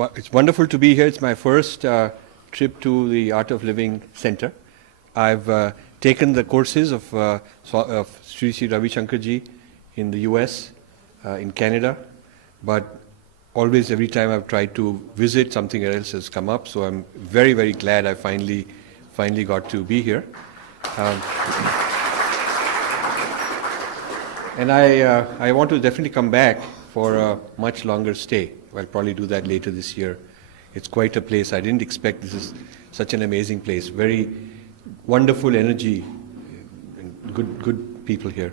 Well, it's wonderful to be here. It's my first trip to the Art of Living Center. I've taken the courses of Sri Sri Ravi Shankarji in the US, in Canada, but always every time I've tried to visit, something else has come up. So I'm very, very glad I finally got to be here. And I want to definitely come back for a much longer stay. I'll probably do that later this year. It's quite a place. I didn't expect this is such an amazing place. Very wonderful energy, and good people here.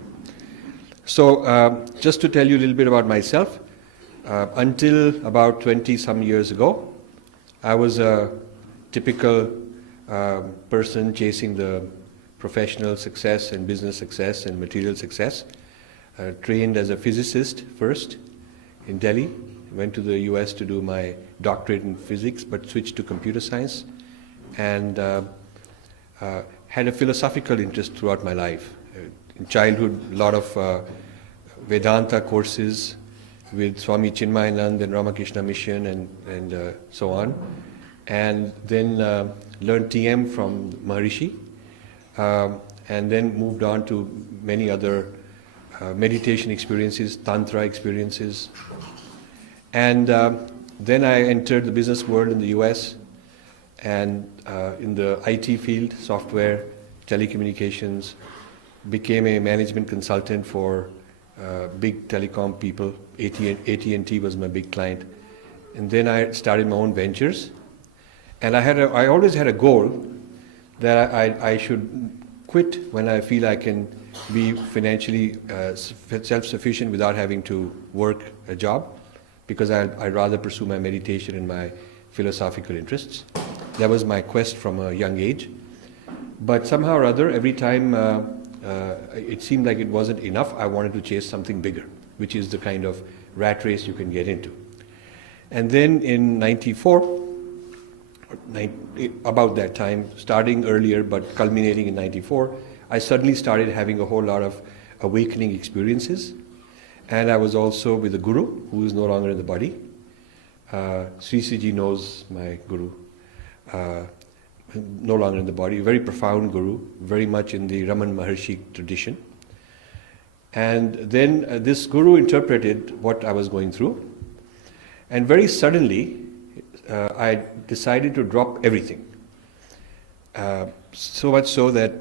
So just to tell you a little bit about myself, until about 20 some years ago, I was a typical person chasing the professional success and business success and material success. Trained as a physicist first in Delhi, went to the US to do my doctorate in physics, but switched to computer science, and had a philosophical interest throughout my life. In childhood, a lot of Vedanta courses with Swami Chinmayanand and Ramakrishna Mission and so on, and then learned TM from Maharishi, and then moved on to many other meditation experiences, tantra experiences. And then I entered the business world in the US and in the IT field, software, telecommunications, became a management consultant for big telecom people. AT&T was my big client. And then I started my own ventures. And I always had a goal that I should quit when I feel I can be financially self-sufficient without having to work a job, because I'd rather pursue my meditation and my philosophical interests. That was my quest from a young age. But somehow or other, every time it seemed like it wasn't enough, I wanted to chase something bigger, which is the kind of rat race you can get into. And then in 94, about that time, starting earlier but culminating in 94, I suddenly started having a whole lot of awakening experiences. And I was also with a guru who is no longer in the body. Sri Sri knows my guru, no longer in the body, a very profound guru, very much in the Raman Maharshi tradition. And then this guru interpreted what I was going through. And very suddenly, I decided to drop everything. So much so that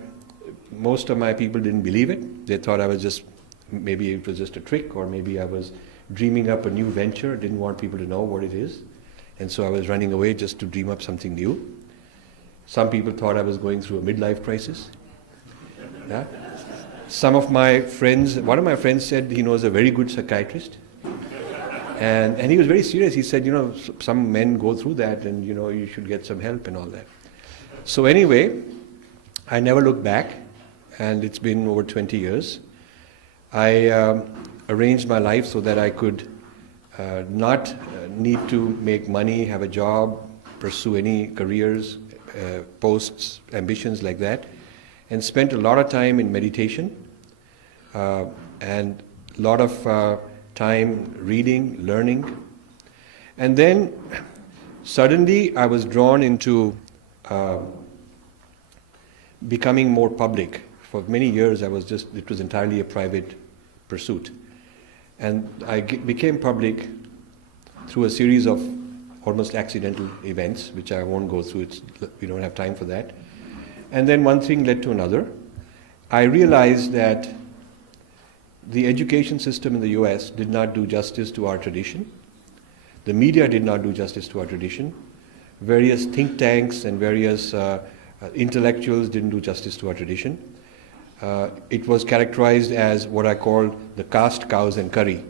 most of my people didn't believe it. They thought I was maybe it was just a trick, or maybe I was dreaming up a new venture, didn't want people to know what it is. And so I was running away just to dream up something new. Some people thought I was going through a midlife crisis. Yeah? Some of my friends, one of my friends said he knows a very good psychiatrist. And he was very serious. He said, some men go through that, and you should get some help and all that. So anyway, I never looked back, and it's been over 20 years. I arranged my life so that I could not need to make money, have a job, pursue any careers, posts, ambitions like that, and spent a lot of time in meditation and a lot of time reading, learning. And then suddenly I was drawn into becoming more public. For many years it was entirely a private pursuit. And I became public through a series of almost accidental events, which I won't go through, we don't have time for that. And then one thing led to another. I realized that the education system in the US did not do justice to our tradition. The media did not do justice to our tradition. Various think tanks and various intellectuals didn't do justice to our tradition. It was characterized as what I call the caste, cows and curry.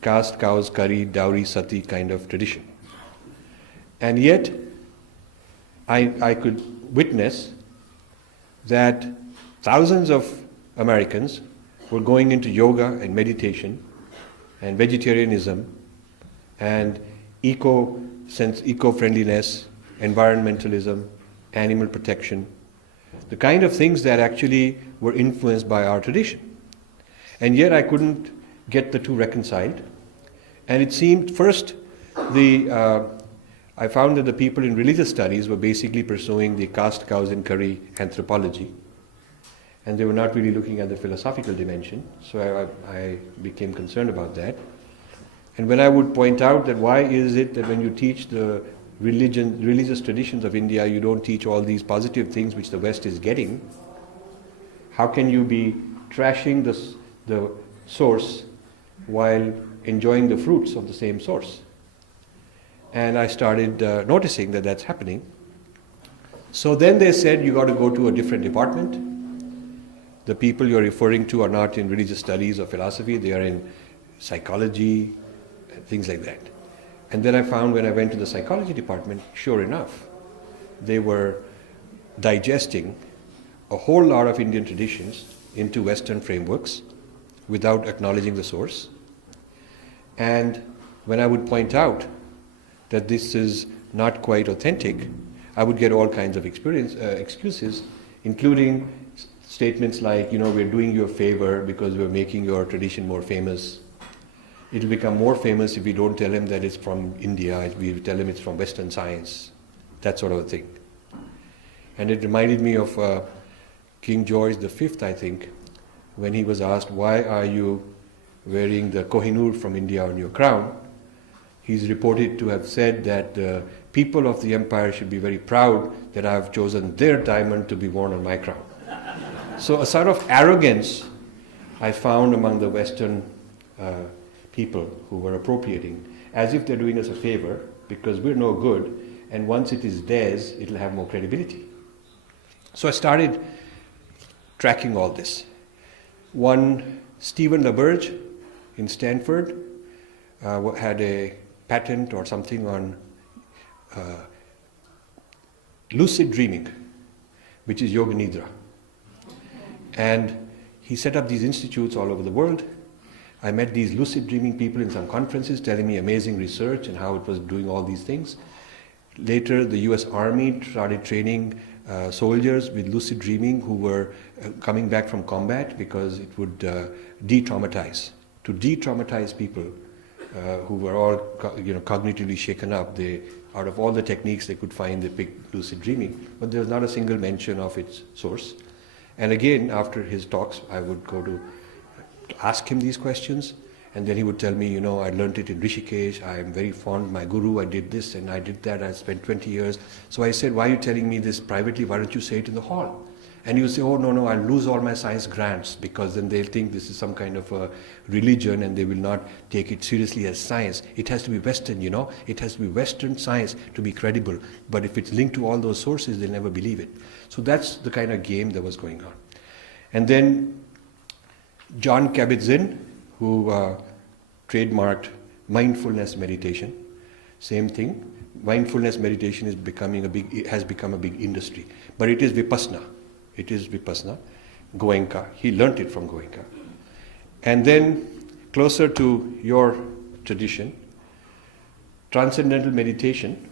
Caste, cows, curry, dowry, sati kind of tradition. And yet, I could witness that thousands of Americans were going into yoga and meditation and vegetarianism and eco-friendliness, environmentalism, animal protection, the kind of things that actually were influenced by our tradition. And yet I couldn't get the two reconciled. And it seemed first I found that the people in religious studies were basically pursuing the caste, cows and curry anthropology, and they were not really looking at the philosophical dimension, so I became concerned about that. And when I would point out that why is it that when you teach the religious traditions of India, you don't teach all these positive things which the West is getting, how can you be trashing the source while enjoying the fruits of the same source? And I started noticing that that's happening. So then they said, you got to go to a different department. The people you're referring to are not in religious studies or philosophy, they are in psychology, and things like that. And then I found when I went to the psychology department, sure enough, they were digesting a whole lot of Indian traditions into Western frameworks without acknowledging the source. And when I would point out that this is not quite authentic, I would get all kinds of excuses, including statements like, we're doing you a favor because we're making your tradition more famous. It'll become more famous if we don't tell him that it's from India, we tell him it's from Western science, that sort of a thing. And it reminded me of King George V, I think, when he was asked, why are you wearing the Kohinoor from India on your crown? He's reported to have said that the people of the empire should be very proud that I have chosen their diamond to be worn on my crown. So a sort of arrogance I found among the Western people who were appropriating, as if they're doing us a favor because we're no good, and once it is theirs, it'll have more credibility. So I started tracking all this. One, Stephen LaBerge in Stanford had a patent or something on lucid dreaming, which is yoga nidra. And he set up these institutes all over the world. I met these lucid dreaming people in some conferences telling me amazing research and how it was doing all these things. Later, the US Army started training soldiers with lucid dreaming who were coming back from combat because it would de-traumatize. To de-traumatize people who were all cognitively shaken up, out of all the techniques they could find, they picked lucid dreaming, but there was not a single mention of its source. And again, after his talks, I would go to ask him these questions, and then he would tell me, I learned it in Rishikesh, I am very fond of my guru, I did this and I did that, I spent 20 years. So I said, why are you telling me this privately, why don't you say it in the hall? And he would say, oh no, I'll lose all my science grants because then they'll think this is some kind of a religion and they will not take it seriously as science. It has to be Western, it has to be Western science to be credible. But if it's linked to all those sources, they'll never believe it. So that's the kind of game that was going on. And then John Kabat-Zinn, who trademarked mindfulness meditation, same thing. Mindfulness meditation has become a big industry. But it is Vipassana. It is Vipassana, Goenka. He learnt it from Goenka. And then, closer to your tradition, transcendental meditation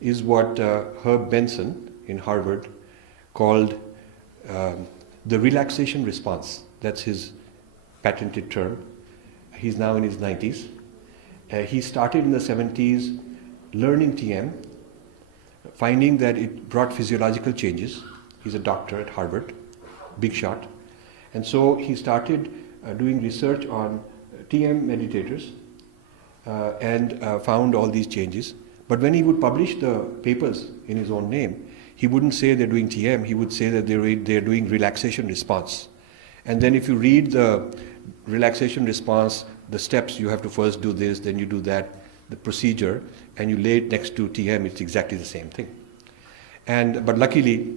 is what Herb Benson in Harvard called the relaxation response. That's his patented term. He's now in his 90s. He started in the 70s learning TM, finding that it brought physiological changes. He's a doctor at Harvard, big shot. And so he started doing research on TM meditators and found all these changes. But when he would publish the papers in his own name, he wouldn't say they're doing TM, he would say that they're doing relaxation response. And then if you read the relaxation response, the steps, you have to first do this, then you do that, the procedure, and you lay it next to TM, it's exactly the same thing. But luckily,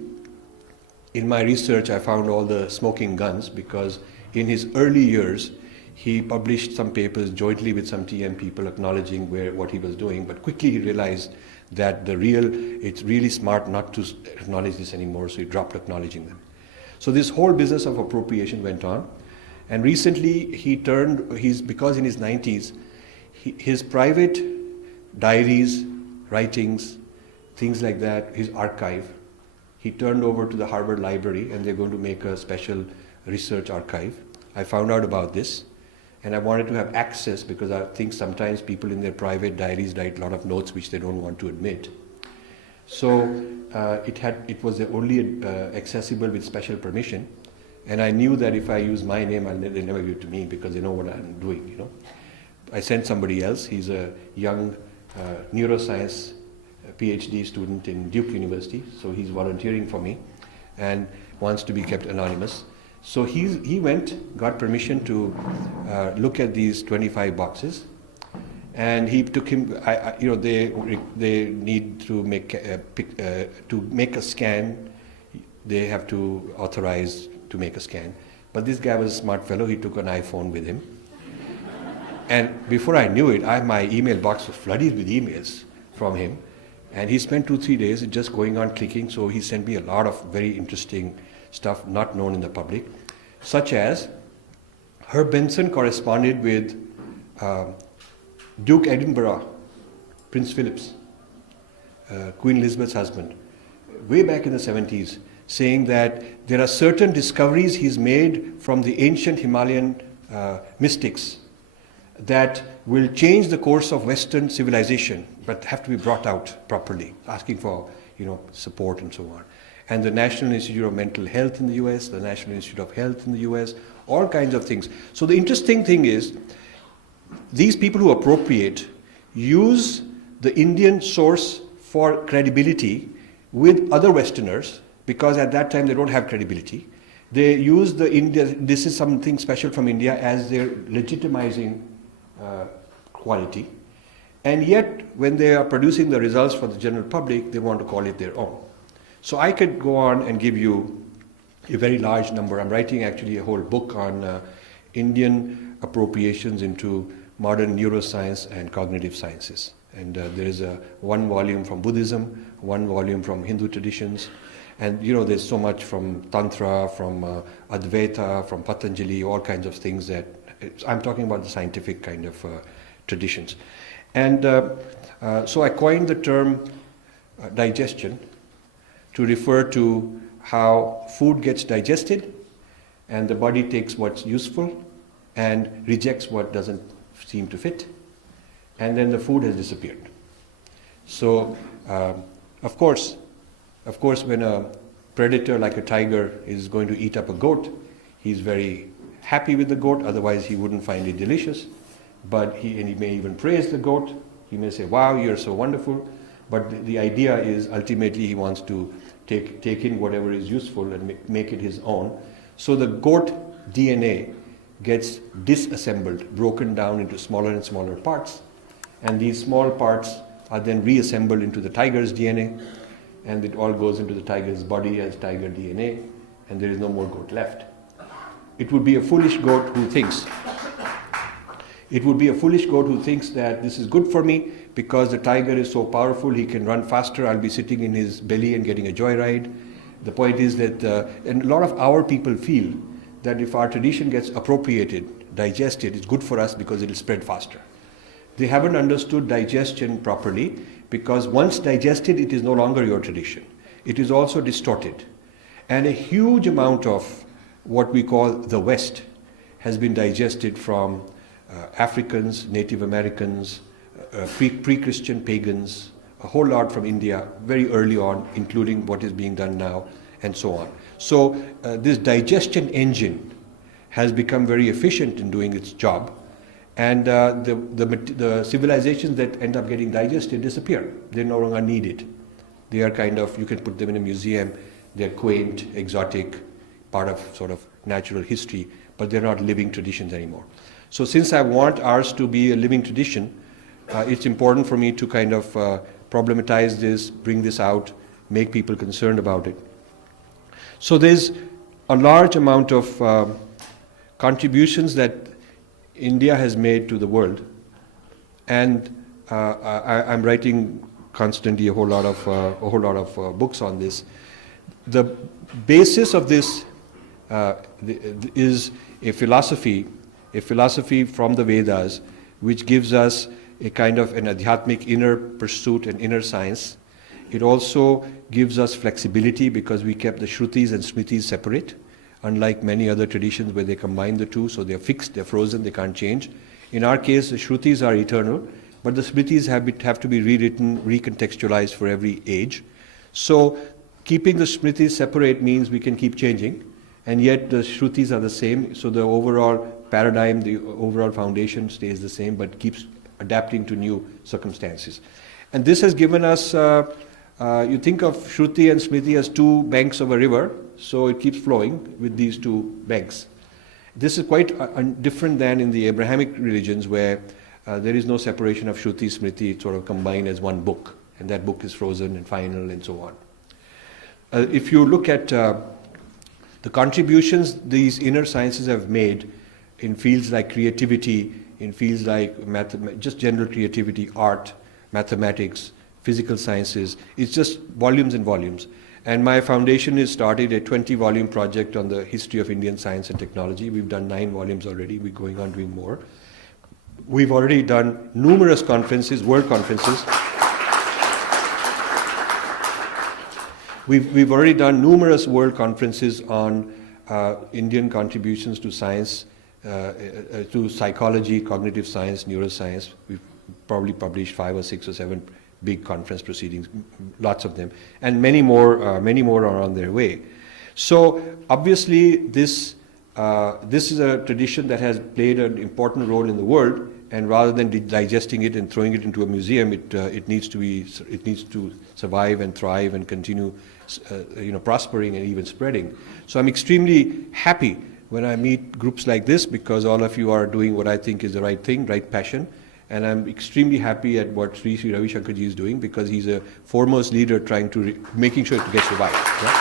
in my research, I found all the smoking guns because in his early years, he published some papers jointly with some TM people acknowledging what he was doing, but quickly he realized that it's really smart not to acknowledge this anymore, so he dropped acknowledging them. So this whole business of appropriation went on, and recently because in his 90s, his private diaries, writings, things like that, his archive, he turned over to the Harvard Library, and they're going to make a special research archive. I found out about this, and I wanted to have access because I think sometimes people in their private diaries write a lot of notes which they don't want to admit. So it was only accessible with special permission, and I knew that if I use my name, they'll never give it to me because they know what I'm doing, you know. I sent somebody else. He's a young neuroscience PhD student in Duke University, so he's volunteering for me and wants to be kept anonymous. So he went, got permission to look at these 25 boxes, and he took him. They need to make a scan. They have to authorize to make a scan. But this guy was a smart fellow. He took an iPhone with him, and before I knew it, my email box was flooded with emails from him. And he spent 2-3 days just going on clicking. So he sent me a lot of very interesting stuff not known in the public, such as Herb Benson corresponded with Duke Edinburgh, Prince Philip's, Queen Elizabeth's husband, way back in the 70s, saying that there are certain discoveries he's made from the ancient Himalayan mystics that will change the course of Western civilization, but have to be brought out properly, asking for support and so on. And the National Institute of Mental Health in the US, the National Institute of Health in the US, all kinds of things. So the interesting thing is, these people who appropriate use the Indian source for credibility with other Westerners, because at that time they don't have credibility. They use this is something special from India as their legitimizing quality. And yet, when they are producing the results for the general public, they want to call it their own. So I could go on and give you a very large number. I'm writing actually a whole book on Indian appropriations into modern neuroscience and cognitive sciences. And there is one volume from Buddhism, one volume from Hindu traditions. And there's so much from Tantra, from Advaita, from Patanjali, all kinds of things that I'm talking about the scientific kind of traditions. And so I coined the term digestion to refer to how food gets digested and the body takes what's useful and rejects what doesn't seem to fit, and then the food has disappeared. So of course when a predator like a tiger is going to eat up a goat, he's very happy with the goat, otherwise he wouldn't find it delicious. But he may even praise the goat. He may say, wow, you're so wonderful. But the idea is ultimately he wants to take in whatever is useful and make it his own. So the goat DNA gets disassembled, broken down into smaller and smaller parts. And these small parts are then reassembled into the tiger's DNA. And it all goes into the tiger's body as tiger DNA. And there is no more goat left. It would be a foolish goat who thinks that this is good for me because the tiger is so powerful, he can run faster, I'll be sitting in his belly and getting a joyride. The point is that, and a lot of our people feel that if our tradition gets appropriated, digested, it's good for us because it'll spread faster. They haven't understood digestion properly, because once digested, it is no longer your tradition. It is also distorted. And a huge amount of what we call the West has been digested from Africans, Native Americans, pre-Christian pagans, a whole lot from India very early on, including what is being done now, and so on. So this digestion engine has become very efficient in doing its job, and the civilizations that end up getting digested disappear. They're no longer needed. They are kind of, you can put them in a museum, they're quaint, exotic, part of sort of natural history, but they're not living traditions anymore. So since I want ours to be a living tradition, it's important for me to kind of problematize this, bring this out, make people concerned about it. So there's a large amount of contributions that India has made to the world, and I'm writing constantly a whole lot of books on this. The basis of this is a philosophy from the Vedas, which gives us a kind of an adhyatmic inner pursuit and inner science. It also gives us flexibility because we kept the Shrutis and Smritis separate. unlike many other traditions where they combine the two, so they're fixed, they're frozen, they can't change. In our case, the Shrutis are eternal, but the Smritis have to be rewritten, recontextualized for every age. So keeping the Smritis separate means we can keep changing, and yet the Shrutis are the same, so the overall paradigm, the overall foundation stays the same, but keeps adapting to new circumstances. And this has given us, you think of Shruti and Smriti as two banks of a river, so it keeps flowing with these two banks. This is quite different than in the Abrahamic religions where there is no separation of Shruti, Smriti, it's sort of combined as one book, and that book is frozen and final and so on. If you look at the contributions these inner sciences have made in fields like creativity, in fields like just general creativity, art, mathematics, physical sciences, it's just volumes and volumes. And my foundation has started a 20-volume project on the history of Indian science and technology. We've done 9 volumes already. We're going on doing more. We've already done numerous conferences, world conferences. We've already done numerous world conferences on Indian contributions to science, to psychology, cognitive science, neuroscience. We've probably published 5 or 6 or 7 big conference proceedings, lots of them, and many more are on their way. So obviously this is a tradition that has played an important role in the world, and rather than digesting it and throwing it into a museum, it needs to survive and thrive and continue, prospering and even spreading. So I'm extremely happy when I meet groups like this, because all of you are doing what I think is the right thing, right passion. And I'm extremely happy at what Sri Ravi Shankar ji is doing, because he's a foremost leader trying to making sure it gets revived. Yeah?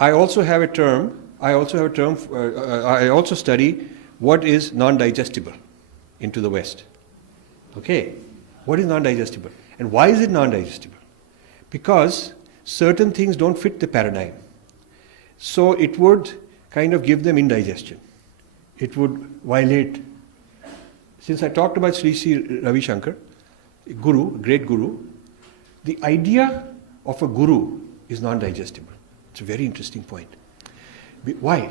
I also study what is non-digestible into the West. Okay, what is non-digestible, and why is it non-digestible? Because certain things don't fit the paradigm, so it would kind of give them indigestion. It would violate. Since I talked about Sri Ravi Shankar, guru, great guru, the idea of a guru is non-digestible. It's a very interesting point. Why?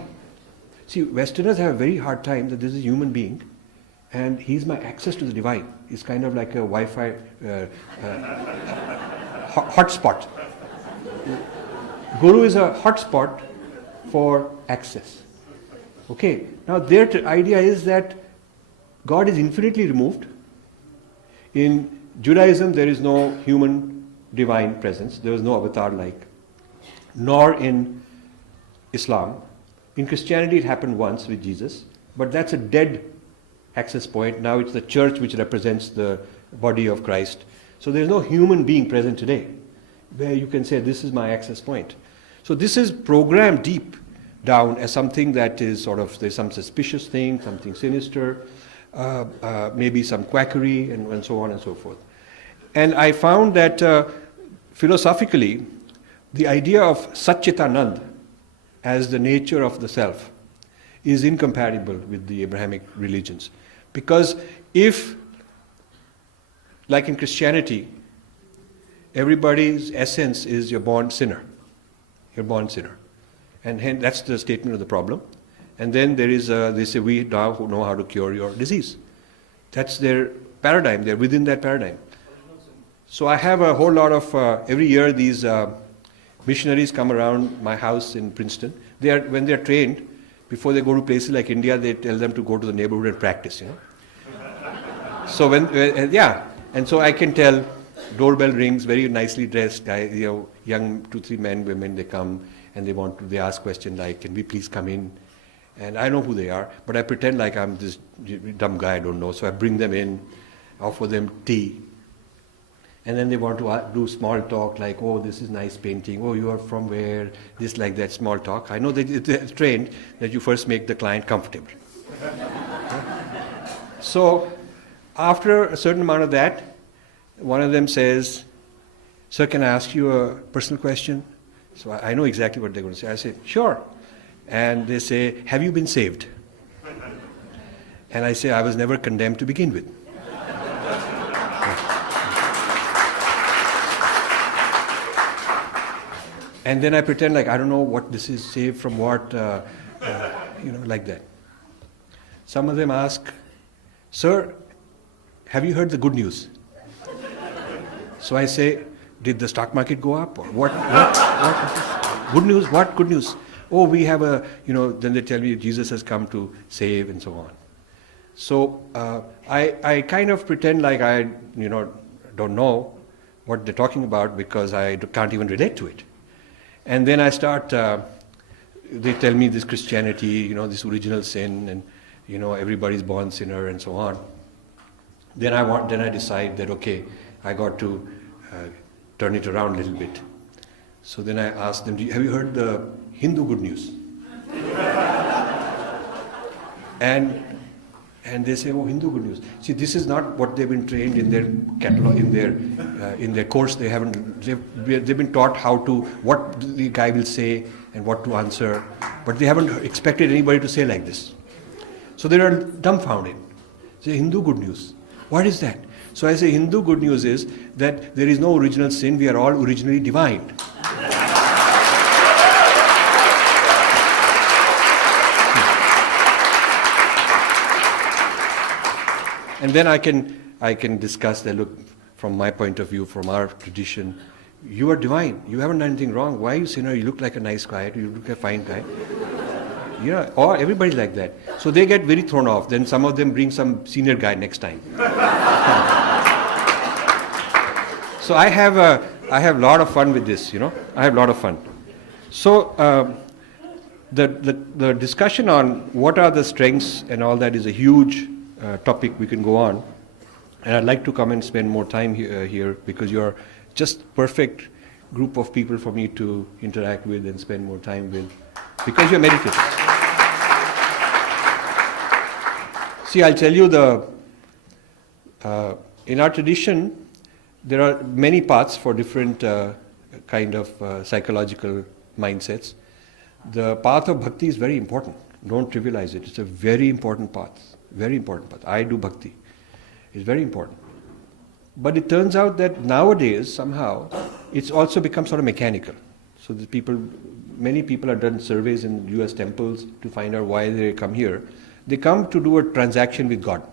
See, Westerners have a very hard time that this is a human being and he's my access to the divine. He's kind of like a Wi-Fi hotspot. Guru is a hotspot for access. Okay, now their idea is that God is infinitely removed. In Judaism, there is no human divine presence. There is no avatar like. Nor in Islam. In Christianity, it happened once with Jesus, but that's a dead access point. Now it's the church which represents the body of Christ. So there's no human being present today where you can say, this is my access point. So this is programmed deep down as something that is sort of, there's some suspicious thing, something sinister, maybe some quackery, and so on and so forth. And I found that philosophically, the idea of Satchitanand as the nature of the self is incompatible with the Abrahamic religions. Because if, like in Christianity, everybody's essence is you're born sinner. You're born sinner. And hence that's the statement of the problem. And then there is, they say, we now know how to cure your disease. That's their paradigm. They're within that paradigm. So I have a whole lot of, every year these missionaries come around my house in Princeton. When they're trained, before they go to places like India, they tell them to go to the neighborhood and practice, So and so I can tell, doorbell rings, very nicely dressed guy, young 2-3 men, women, they come and they ask questions like, can we please come in? And I know who they are, but I pretend like I'm this dumb guy I don't know. So I bring them in, offer them tea. And then they want to do small talk like, oh, this is nice painting. Oh, you are from where? This, like that, small talk. I know that they're trained that you first make the client comfortable. So after a certain amount of that, one of them says, sir, can I ask you a personal question? So I know exactly what they're going to say. I say, sure. And they say, have you been saved? And I say, I was never condemned to begin with. And then I pretend like I don't know what this is, saved from what, like that. Some of them ask, "Sir, have you heard the good news?" So I say, "Did the stock market go up? Or what is this? Good news? What good news? Oh, we have then they tell me Jesus has come to save and so on." So I kind of pretend like I, don't know what they're talking about because I can't even relate to it. And then I start, they tell me this Christianity, this original sin and, everybody's born sinner and so on. Then I decide that, okay, I got to turn it around a little bit. So then I ask them, have you heard the Hindu good news? And they say, "Oh, Hindu good news." See, this is not what they've been trained in their catalog, in their course. They've been taught what the guy will say and what to answer, but they haven't expected anybody to say like this. So they are dumbfounded. Say, "Hindu good news. What is that?" So I say, Hindu good news is that there is no original sin. We are all originally divine. And then I can discuss that, look, from my point of view, from our tradition, you are divine. You haven't done anything wrong. Why are you sinner? You look like a nice guy. You look like a fine guy. Or everybody's like that. So they get very thrown off. Then some of them bring some senior guy next time. So I have a lot of fun with this, I have a lot of fun. So the discussion on what are the strengths and all that is a huge topic we can go on. And I'd like to come and spend more time here because you're just perfect group of people for me to interact with and spend more time with because you're meditators. See, I'll tell you in our tradition, there are many paths for different kind of psychological mindsets. The path of bhakti is very important. Don't trivialize it. It's a very important path. Very important path. I do bhakti. It's very important. But it turns out that nowadays, somehow, it's also become sort of mechanical. So many people have done surveys in US temples to find out why they come here. They come to do a transaction with God.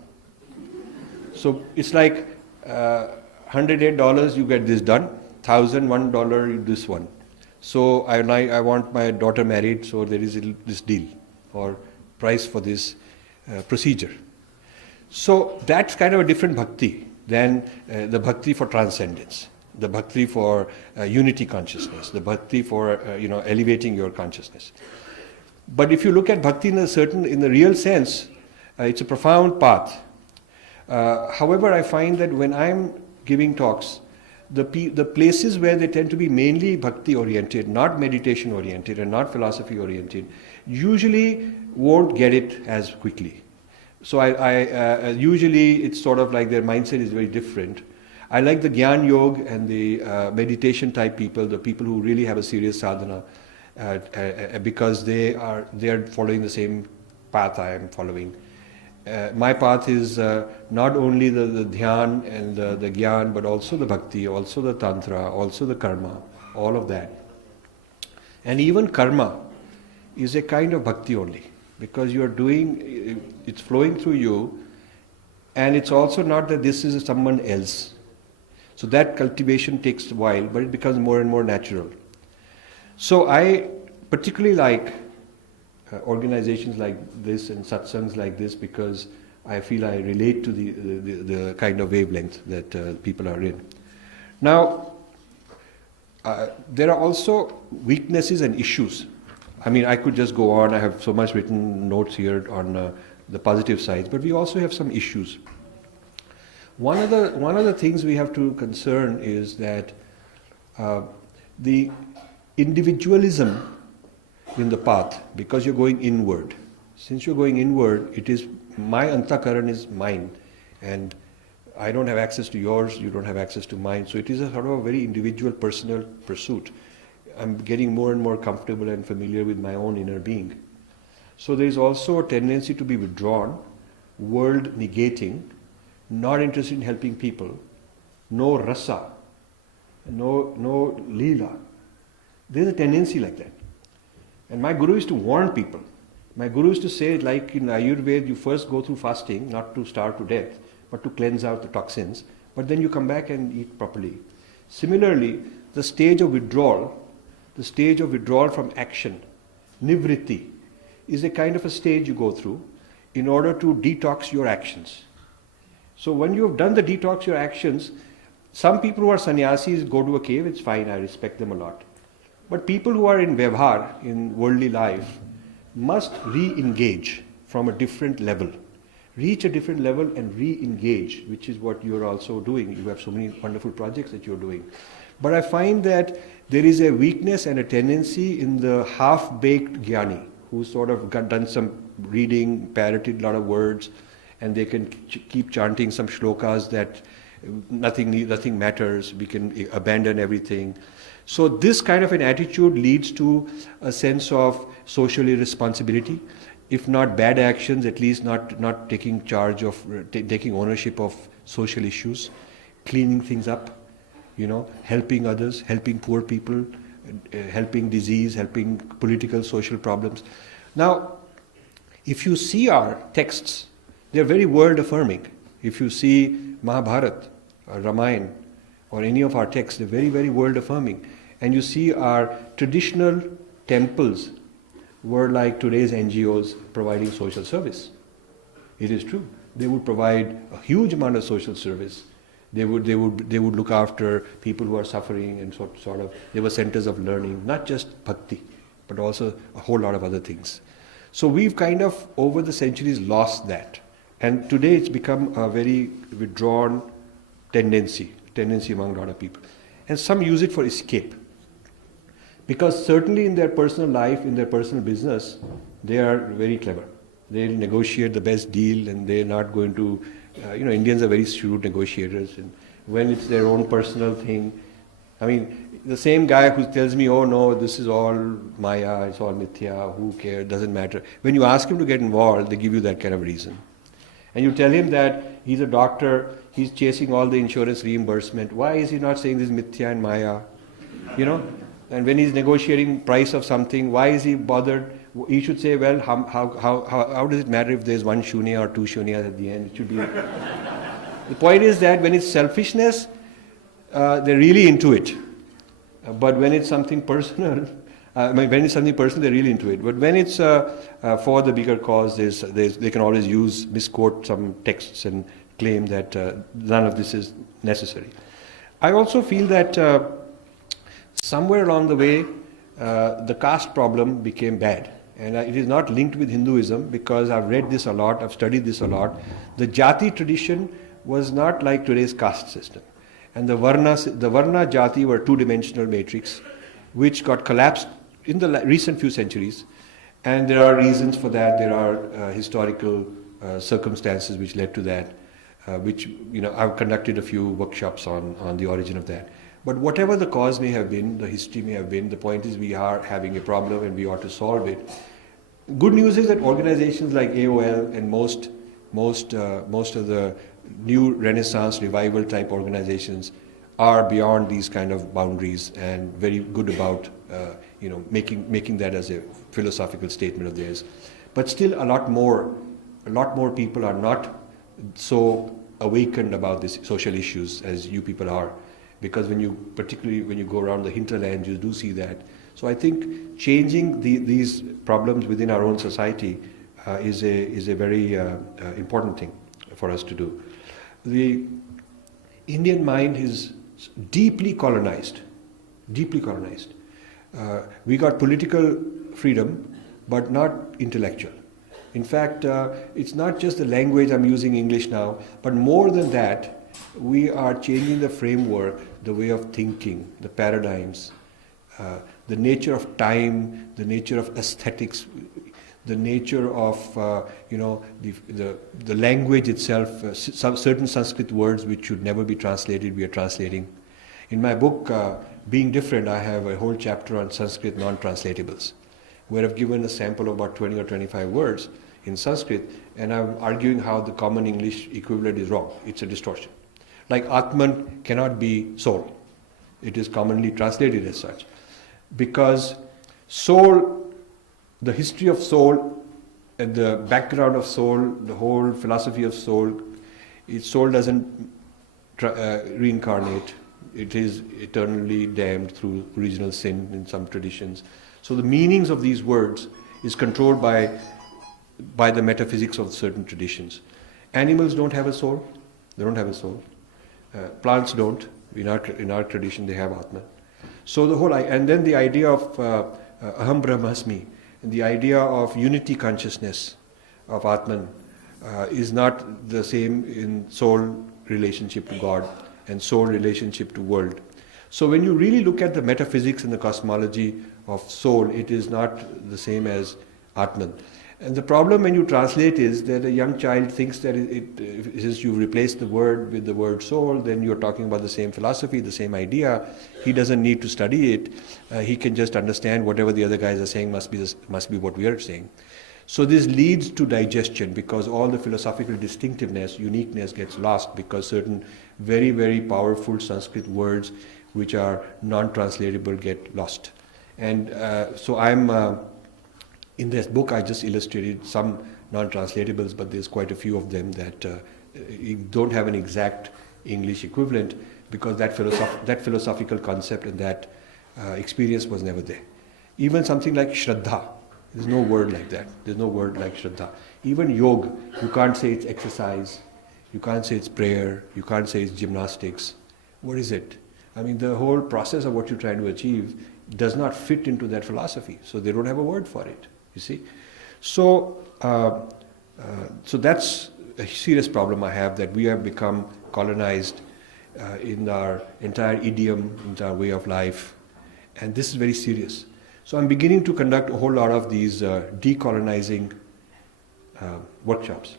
So it's like $108 you get this done, $1,001 you this one. So I want my daughter married, so there is this deal or price for this procedure. So that's kind of a different bhakti than the bhakti for transcendence, the bhakti for unity consciousness, the bhakti for elevating your consciousness. But if you look at bhakti in the real sense, it's a profound path. However, I find that when I'm giving talks, the places where they tend to be mainly bhakti oriented, not meditation oriented and not philosophy oriented, usually won't get it as quickly. So I usually it's sort of like their mindset is very different. I like the Gyan Yoga and the meditation type people, the people who really have a serious sadhana, because they are following the same path I am following. My path is not only the dhyan and the gyan, but also the bhakti, also the tantra, also the karma, all of that. And even karma is a kind of bhakti only, because you are doing, it's flowing through you, and it's also not that this is someone else. So that cultivation takes a while, but it becomes more and more natural. So I particularly like organizations like this and satsangs like this because I feel I relate to the kind of wavelength that people are in. Now, there are also weaknesses and issues. I mean, I could just go on. I have so much written notes here on the positive sides, but we also have some issues. One of the things we have to concern is that the individualism in the path, because you're going inward. Since you're going inward, it is my antakaran is mine, and I don't have access to yours, you don't have access to mine. So it is a sort of a very individual, personal pursuit. I'm getting more and more comfortable and familiar with my own inner being. So there is also a tendency to be withdrawn, world negating, not interested in helping people, no rasa, no leela. There's a tendency like that. And my guru used to warn people. My guru used to say, like in Ayurveda, you first go through fasting, not to starve to death, but to cleanse out the toxins, but then you come back and eat properly. Similarly, the stage of withdrawal from action, nivritti, is a kind of a stage you go through in order to detox your actions. So when you have done the detox your actions, some people who are sannyasis go to a cave, it's fine, I respect them a lot. But people who are in vyavhar, in worldly life, must re-engage from a different level. Reach a different level and re-engage, which is what you're also doing. You have so many wonderful projects that you're doing. But I find that there is a weakness and a tendency in the half-baked jnani, who sort of done some reading, parroted a lot of words, and they can keep chanting some shlokas that nothing matters, we can abandon everything. So this kind of an attitude leads to a sense of social irresponsibility, if not bad actions, at least not taking charge of, taking ownership of social issues, cleaning things up, helping others, helping poor people, helping disease, helping political, social problems. Now, if you see our texts, they're very world affirming. If you see Mahabharata or Ramayana or any of our texts, they're very, very world affirming. And you see our traditional temples were like today's NGOs providing social service. It is true. They would provide a huge amount of social service. They would look after people who are suffering, and sort of they were centers of learning, not just bhakti, but also a whole lot of other things. So we've kind of over the centuries lost that. And today it's become a very withdrawn tendency among a lot of people. And some use it for escape. Because certainly in their personal life, in their personal business, they are very clever. They'll negotiate the best deal, and they're not going to, Indians are very shrewd negotiators. And when it's their own personal thing, the same guy who tells me, oh no, this is all maya, it's all mithya, who cares, doesn't matter. When you ask him to get involved, they give you that kind of reason. And you tell him that he's a doctor, he's chasing all the insurance reimbursement. Why is he not saying this mithya and maya? And when he's negotiating price of something, why is he bothered? He should say, well, how does it matter if there's one shunya or two shunyas at the end? It should be. The point is that when it's selfishness, they're really into it. But when it's something personal, they're really into it. But when it's for the bigger cause, they can always misquote some texts and claim that none of this is necessary. I also feel that somewhere along the way, the caste problem became bad. And it is not linked with Hinduism, because I've read this a lot, I've studied this a lot. The jati tradition was not like today's caste system. And the varna jati were two-dimensional matrix, which got collapsed in the recent few centuries. And there are reasons for that. There are historical circumstances which led to that, I've conducted a few workshops on the origin of that. But whatever the cause may have been, the history may have been, the point is we are having a problem and we ought to solve it. Good news is that organizations like AOL and most of the new Renaissance revival type organizations are beyond these kind of boundaries and very good about making that as a philosophical statement of theirs. But still a lot more people are not so awakened about these social issues as you people are. Because particularly when you go around the hinterland, you do see that. So I think changing these problems within our own society is a very important thing for us to do. The Indian mind is deeply colonized. We got political freedom, but not intellectual. In fact, it's not just the language, I'm using English now, but more than that, we are changing the framework, the way of thinking, the paradigms, the nature of time, the nature of aesthetics, the nature of the language itself. Certain Sanskrit words which should never be translated, we are translating. In my book, Being Different, I have a whole chapter on Sanskrit non-translatables, where I've given a sample of about 20 or 25 words in Sanskrit, and I'm arguing how the common English equivalent is wrong. It's a distortion. Like Atman cannot be soul. It is commonly translated as such. because soul, the history of soul and the background of soul, the whole philosophy of soul, soul doesn't reincarnate. It is eternally damned through original sin in some traditions. So the meanings of these words is controlled by the metaphysics of certain traditions. Animals don't have a soul. They don't have a soul. Plants don't. In our tradition, they have Atman. So the whole, and then the idea of Aham Brahmasmi, and the idea of unity consciousness of Atman is not the same in soul relationship to God and soul relationship to world. So when you really look at the metaphysics and the cosmology of soul, it is not the same as Atman. And the problem when you translate is that a young child thinks that since you replace the word with the word soul, then you're talking about the same philosophy, the same idea. He doesn't need to study it. He can just understand whatever the other guys are saying must be what we are saying. So this leads to digestion because all the philosophical distinctiveness, uniqueness gets lost because certain very, very powerful Sanskrit words which are non-translatable get lost. And so I'm, in this book I just illustrated some non-translatables, but there's quite a few of them that don't have an exact English equivalent because that philosophical concept and that experience was never there. Even something like Shraddha, there's no word like that. There's no word like Shraddha. Even yoga, you can't say it's exercise, you can't say it's prayer, you can't say it's gymnastics. What is it? I mean, the whole process of what you're trying to achieve does not fit into that philosophy, so they don't have a word for it, you see. So, so that's a serious problem I have, that we have become colonized in our entire idiom, in our way of life, and this is very serious. So I'm beginning to conduct a whole lot of these decolonizing workshops.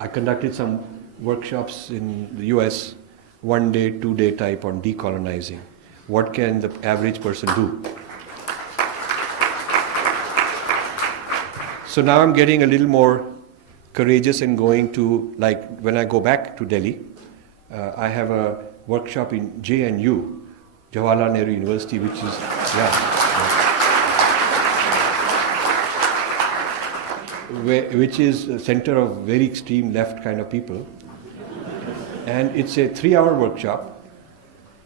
I conducted some workshops in the US, 1 day, 2 day type on decolonizing. What can the average person do? So now I'm getting a little more courageous and going to, like when I go back to Delhi, I have a workshop in JNU, Jawaharlal Nehru University, which is, which is a center of very extreme left kind of people. And it's a 3-hour workshop,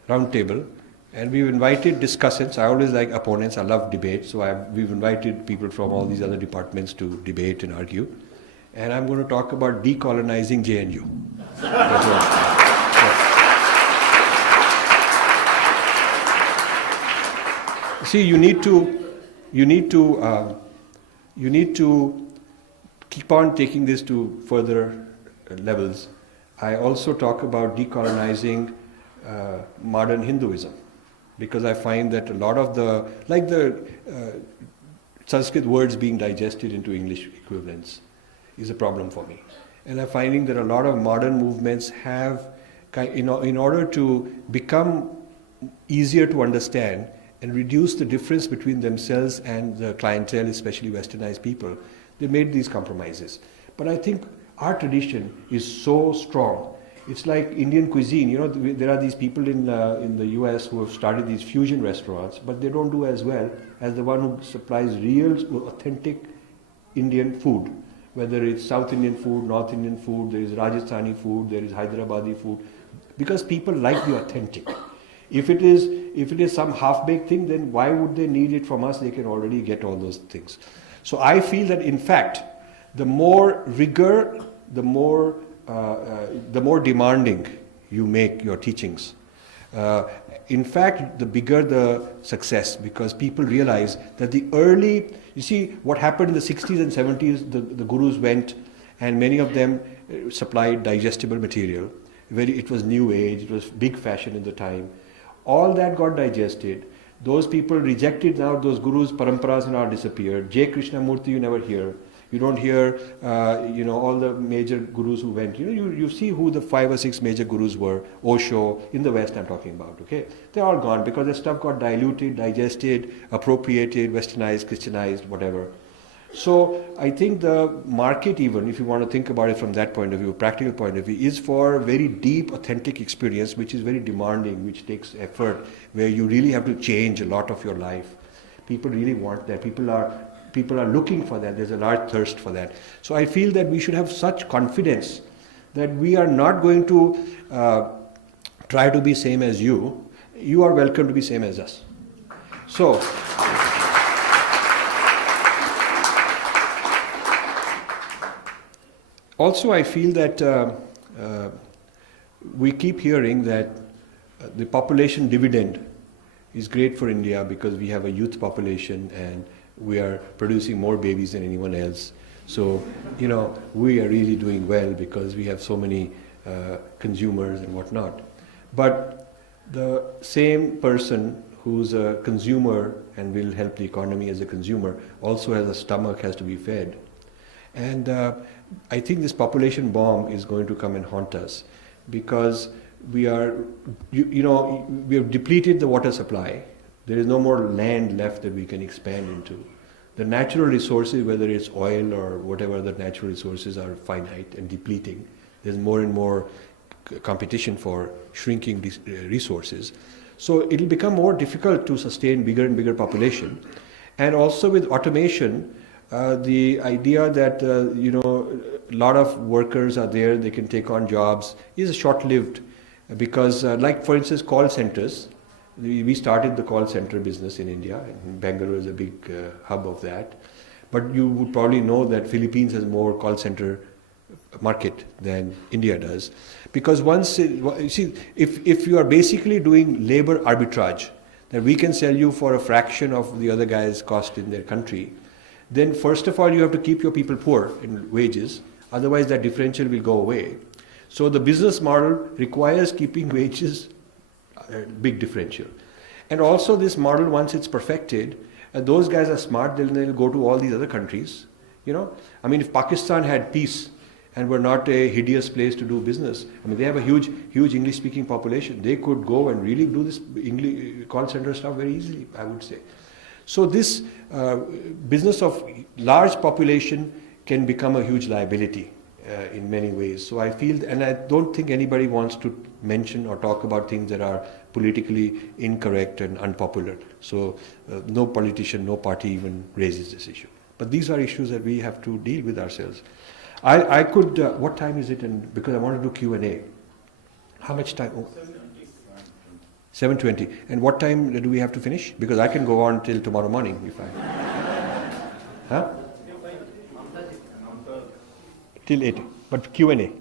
round table, and we've invited discussants. I always like opponents, I love debate, so we've invited people from all these other departments to debate and argue. And I'm going to talk about decolonizing JNU. See, you need to keep on taking this to further levels. I also talk about decolonizing modern Hinduism, because I find that a lot of the Sanskrit words being digested into English equivalents is a problem for me. And I'm finding that a lot of modern movements have, in order to become easier to understand and reduce the difference between themselves and the clientele, especially westernized people, they made these compromises. But I think our tradition is so strong. It's like Indian cuisine. You know, there are these people in the US who have started these fusion restaurants, but they don't do as well as the one who supplies real, authentic Indian food. Whether it's South Indian food, North Indian food, there is Rajasthani food, there is Hyderabadi food, because people like the authentic. If it is some half-baked thing, then why would they need it from us? They can already get all those things. So I feel that in fact, the more rigor, the more demanding you make your teachings. In fact, the bigger the success, because people realize that you see what happened in the 60s and 70s, the gurus went and many of them supplied digestible material. It was new age, it was big fashion in the time. All that got digested. Those people rejected, now those gurus, paramparas now disappeared. J. Krishnamurti you never hear. You don't hear, all the major gurus who went. You see who the 5 or 6 major gurus were. Osho, in the West I'm talking about, okay? They're all gone because the stuff got diluted, digested, appropriated, westernized, Christianized, whatever. So I think the market, even if you want to think about it from that point of view, practical point of view, is for very deep, authentic experience, which is very demanding, which takes effort, where you really have to change a lot of your life. People really want that. People are looking for that. There's a large thirst for that. So I feel that we should have such confidence that we are not going to try to be same as you. You are welcome to be same as us. So. Also, I feel that we keep hearing that the population dividend is great for India because we have a youth population and we are producing more babies than anyone else. So, we are really doing well because we have so many consumers and whatnot. But the same person who's a consumer and will help the economy as a consumer also has a stomach, has to be fed. And I think this population bomb is going to come and haunt us because we are, we have depleted the water supply. There is no more land left that we can expand into. The natural resources, whether it's oil or whatever the natural resources, are finite and depleting. There's more and more competition for shrinking these resources. So it'll become more difficult to sustain bigger and bigger population. And also with automation, the idea that a lot of workers are there, they can take on jobs, is short-lived because like for instance call centers, we started the call center business in India, and Bangalore is a big hub of that, but you would probably know that Philippines has more call center market than India does, because if you are basically doing labor arbitrage, that we can sell you for a fraction of the other guy's cost in their country, then first of all you have to keep your people poor in wages, otherwise that differential will go away. So the business model requires keeping wages a big differential. And also this model, once it's perfected, those guys are smart, they'll go to all these other countries. I mean, if Pakistan had peace and were not a hideous place to do business, I mean, they have a huge English speaking population. They could go and really do this English call center stuff very easily, I would say. So this business of large population can become a huge liability in many ways. So I feel, and I don't think anybody wants to mention or talk about things that are politically incorrect and unpopular. So no politician, no party even raises this issue. But these are issues that we have to deal with ourselves. I could, what time is it? And because I want to do Q&A. How much time? 7:20. And what time do we have to finish? Because I can go on till tomorrow morning if I... Huh? Till 8. But Q&A.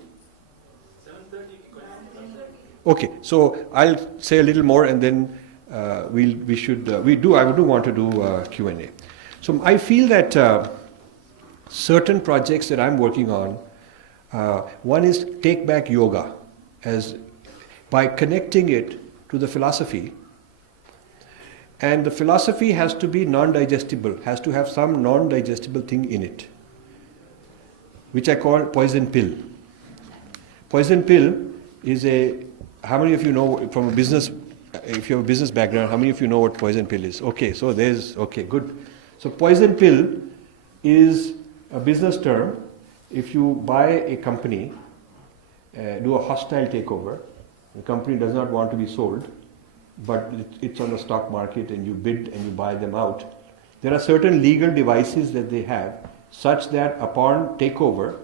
Okay, so I'll say a little more and then I do want to do Q&A. So I feel that certain projects that I'm working on, one is Take Back Yoga, as by connecting it to the philosophy, and the philosophy has to be non-digestible, has to have some non-digestible thing in it, which I call poison pill. Poison pill is how many of you know from a business, if you have a business background, how many of you know what poison pill is? Okay, so okay, good. So poison pill is a business term. If you buy a company, do a hostile takeover, the company does not want to be sold, but it's on the stock market and you bid and you buy them out. There are certain legal devices that they have such that upon takeover,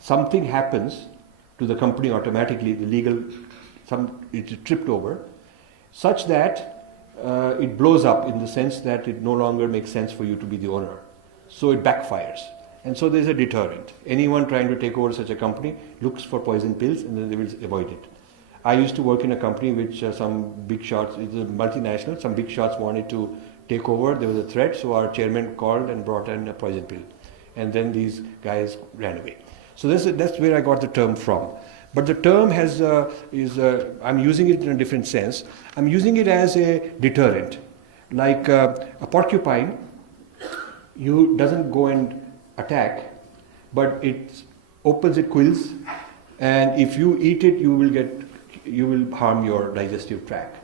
something happens to the company automatically, it's tripped over, such that it blows up in the sense that it no longer makes sense for you to be the owner. So it backfires. And so there's a deterrent. Anyone trying to take over such a company looks for poison pills and then they will avoid it. I used to work in a company which some big shots, it's a multinational, some big shots wanted to take over. There was a threat, so our chairman called and brought in a poison pill. And then these guys ran away. So that's where I got the term from. But the term I'm using it in a different sense. I'm using it as a deterrent. Like a porcupine, doesn't go and attack, but it opens its quills, and if you eat it, you will harm your digestive tract.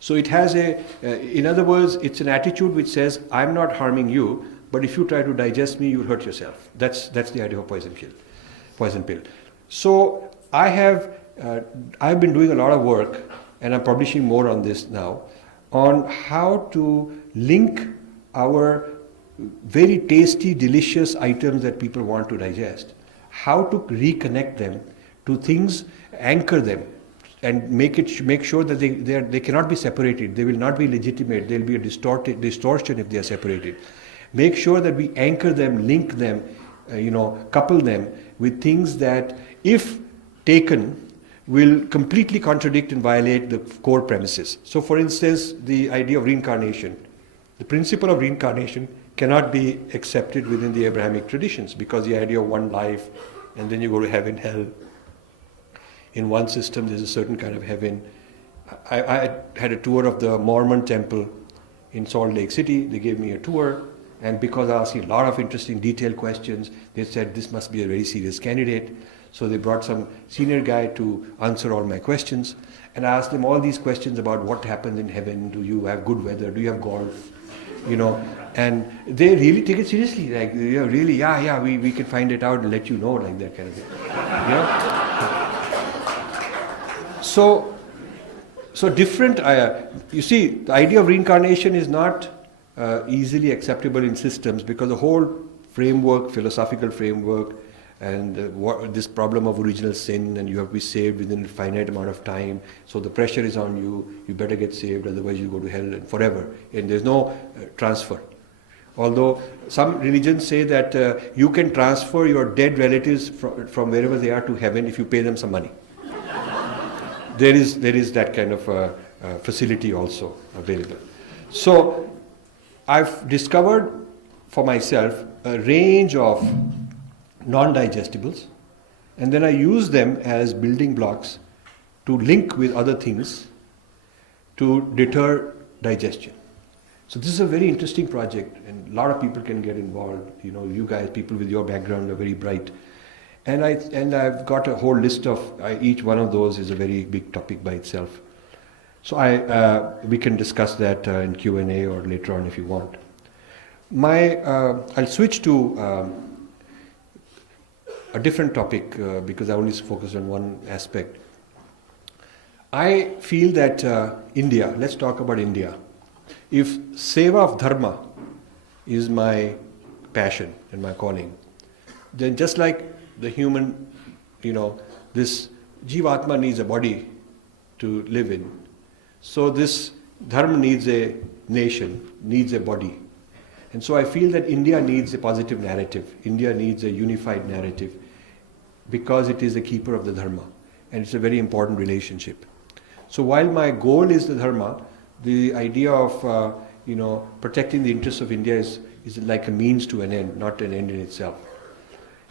So it has in other words, it's an attitude which says, I'm not harming you, but if you try to digest me, you'll hurt yourself. That's the idea of poison pill. So I've been doing a lot of work, and I'm publishing more on this now, on how to link our very tasty, delicious items that people want to digest, how to reconnect them to things, anchor them, and make sure that they cannot be separated. They will not be legitimate. There will be a distortion if they are separated. Make sure that we anchor them, link them, couple them with things that, if taken, will completely contradict and violate the core premises. So, for instance, the idea of reincarnation. The principle of reincarnation cannot be accepted within the Abrahamic traditions, because the idea of one life and then you go to heaven, hell. In one system there's a certain kind of heaven. I had a tour of the Mormon temple in Salt Lake City. They gave me a tour, and because I asked a lot of interesting detailed questions, they said this must be a very serious candidate. So they brought some senior guy to answer all my questions, and I asked them all these questions about what happens in heaven. Do you have good weather? Do you have golf? And they really take it seriously. Like, really, we can find it out and let you know, like that kind of thing. So different. You see, the idea of reincarnation is not easily acceptable in systems, because the whole framework, philosophical framework, and this problem of original sin, and you have to be saved within a finite amount of time, so the pressure is on you, you better get saved, otherwise you go to hell and forever, and there's no transfer. Although some religions say that you can transfer your dead relatives from wherever they are to heaven if you pay them some money. There is that kind of facility also available. So I've discovered for myself a range of non-digestibles, and then I use them as building blocks to link with other things to deter digestion. So this is a very interesting project, and a lot of people can get involved. You guys, people with your background, are very bright, and I've got a whole list of each one of those is a very big topic by itself. So we can discuss that in Q&A or later on if you want. I'll switch to a different topic because I only focus on one aspect. I feel that India, let's talk about India. If seva of Dharma is my passion and my calling, then just like the human, this Jivatma needs a body to live in, so this Dharma needs a nation, needs a body. And so I feel that India needs a positive narrative. India needs a unified narrative, because it is the keeper of the Dharma, and it's a very important relationship. So while my goal is the Dharma, the idea of protecting the interests of India is like a means to an end, not an end in itself.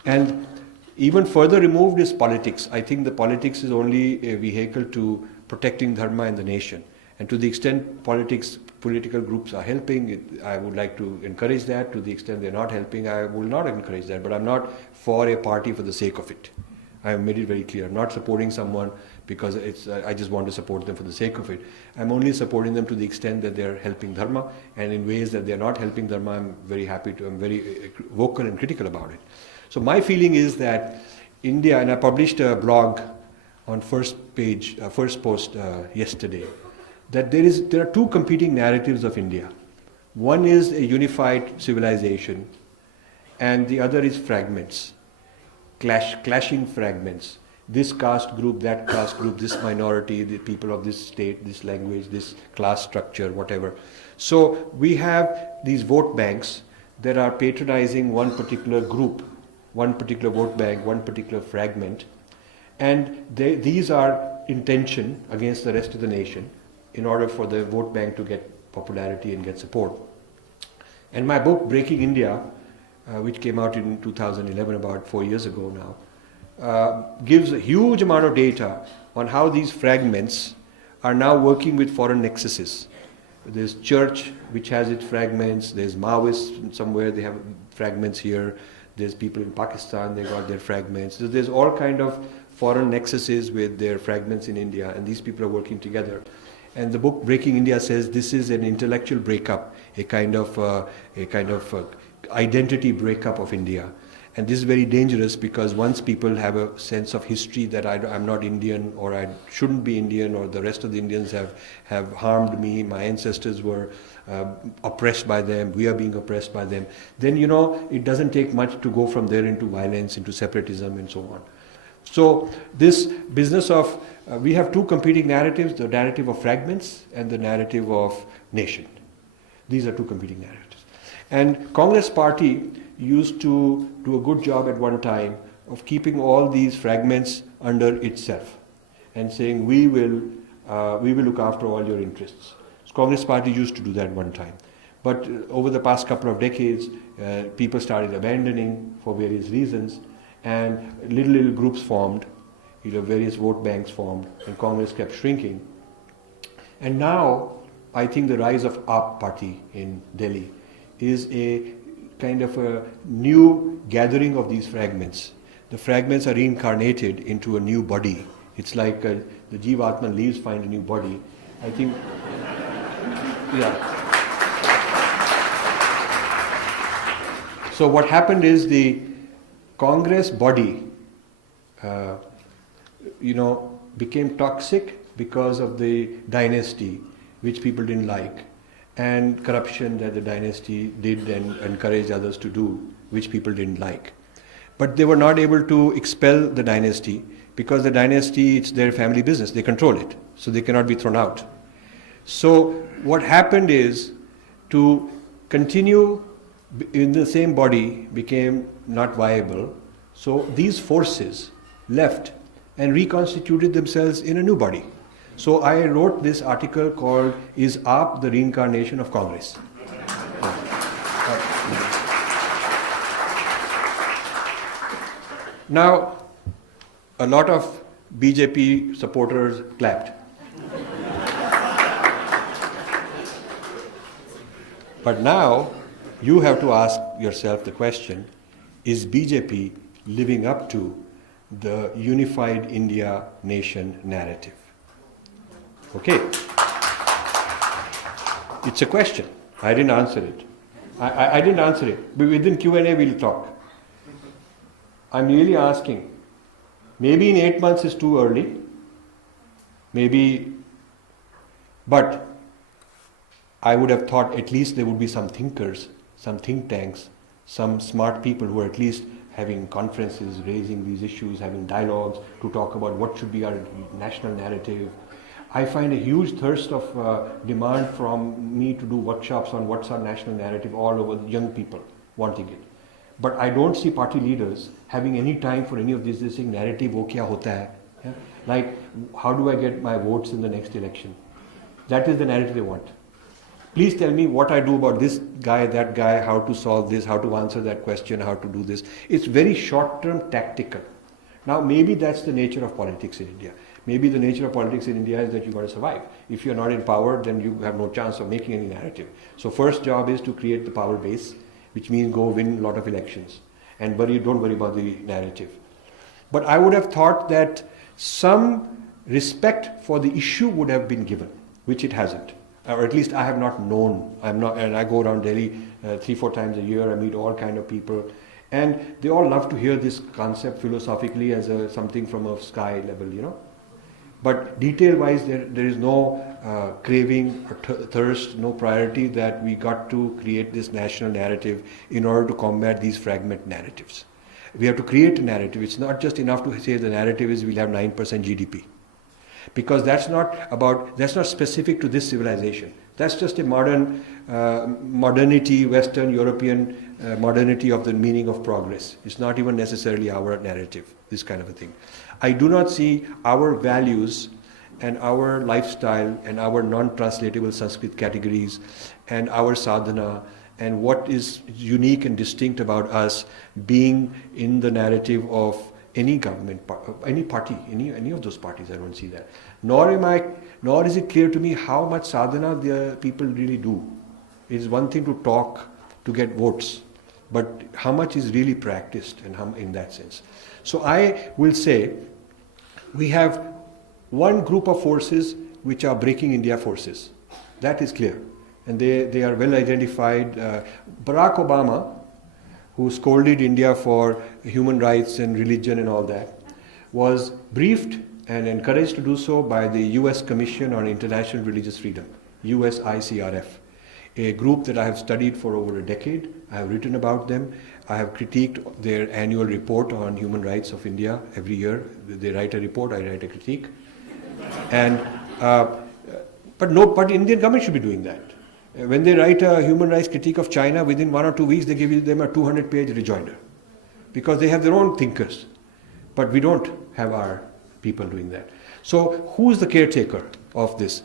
And even further removed is politics. I think the politics is only a vehicle to protecting Dharma and the nation. And to the extent political groups are helping, I would like to encourage that. To the extent they're not helping, I will not encourage that. But I'm not for a party for the sake of it. I have made it very clear. I'm not supporting someone because I just want to support them for the sake of it. I'm only supporting them to the extent that they're helping Dharma, and in ways that they're not helping Dharma, I'm very vocal and critical about it. So my feeling is that India, and I published a blog on first post yesterday, that there are two competing narratives of India. One is a unified civilization, and the other is fragments, clashing fragments. This caste group, that caste group, this minority, the people of this state, this language, this class structure, whatever. So we have these vote banks that are patronizing one particular group, one particular vote bank, one particular fragment, and these are in tension against the rest of the nation, in order for the vote bank to get popularity and get support. And my book, Breaking India, which came out in 2011, about 4 years ago now, gives a huge amount of data on how these fragments are now working with foreign nexuses. There's church, which has its fragments. There's Maoists somewhere, they have fragments here. There's people in Pakistan, they got their fragments. So there's all kind of foreign nexuses with their fragments in India, and these people are working together. And the book Breaking India says this is an intellectual breakup, a kind of identity breakup of India. And this is very dangerous because once people have a sense of history that I'm not Indian, or I shouldn't be Indian, or the rest of the Indians have harmed me, my ancestors were oppressed by them, we are being oppressed by them, then it doesn't take much to go from there into violence, into separatism and so on. So this business of, we have two competing narratives, the narrative of fragments and the narrative of nation. These are two competing narratives. And Congress party used to do a good job at one time of keeping all these fragments under itself and saying, we will look after all your interests. So Congress party used to do that one time. But over the past couple of decades, people started abandoning for various reasons, and little groups formed, various vote banks formed, and Congress kept shrinking. And now, I think the rise of AAP party in Delhi is a kind of a new gathering of these fragments. The fragments are reincarnated into a new body. It's like the Jivatman leaves, find a new body. I think, yeah. So what happened is the Congress body, became toxic because of the dynasty, which people didn't like, and corruption that the dynasty did and encouraged others to do, which people didn't like. But they were not able to expel the dynasty because the dynasty, it's their family business, they control it, so they cannot be thrown out. So what happened is, to continue in the same body became not viable, so these forces left and reconstituted themselves in a new body. So I wrote this article called, Is AAP the Reincarnation of Congress? Now, a lot of BJP supporters clapped. But now, you have to ask yourself the question, is BJP living up to the unified India nation narrative? Okay. It's a question. I didn't answer it. I didn't answer it. But within Q&A we'll talk. I'm really asking, maybe in 8 months is too early, maybe, but I would have thought at least there would be some thinkers, some think tanks, some smart people who are at least having conferences, raising these issues, having dialogues to talk about what should be our national narrative. I find a huge thirst of demand from me to do workshops on what's our national narrative all over, young people wanting it. But I don't see party leaders having any time for any of this saying narrative, wo kya hota hai? Yeah? Like, how do I get my votes in the next election? That is the narrative they want. Please tell me what I do about this guy, that guy, how to solve this, how to answer that question, how to do this. It's very short-term tactical. Now, maybe that's the nature of politics in India. Maybe the nature of politics in India is that you've got to survive. If you're not in power, then you have no chance of making any narrative. So first job is to create the power base, which means go win a lot of elections. And don't worry about the narrative. But I would have thought that some respect for the issue would have been given, which it hasn't. Or at least I have not known. And I go around Delhi 3-4 times a year. I meet all kind of people. And they all love to hear this concept philosophically as something from a sky level, But detail-wise, there is no craving or thirst, no priority that we got to create this national narrative in order to combat these fragment narratives. We have to create a narrative. It's not just enough to say the narrative is we'll have 9% GDP. Because that's not specific to this civilization. That's just a modernity, Western European modernity of the meaning of progress. It's not even necessarily our narrative, this kind of a thing. I do not see our values and our lifestyle and our non-translatable Sanskrit categories and our sadhana and what is unique and distinct about us being in the narrative of any government, any party, any of those parties. I don't see that. Nor is it clear to me how much sadhana the people really do. It is one thing to talk to get votes, but how much is really practiced and how, in that sense. So I will say we have one group of forces which are breaking India forces. That is clear. And they are well identified. Barack Obama who scolded India for human rights and religion and all that, was briefed and encouraged to do so by the US Commission on International Religious Freedom, USICRF, a group that I have studied for over a decade. I have written about them. I have critiqued their annual report on human rights of India every year. They write a report, I write a critique. And but Indian government should be doing that. When they write a human rights critique of China, within 1 or 2 weeks they give them a 200-page rejoinder, because they have their own thinkers. But we don't have our people doing that. So who is the caretaker of this?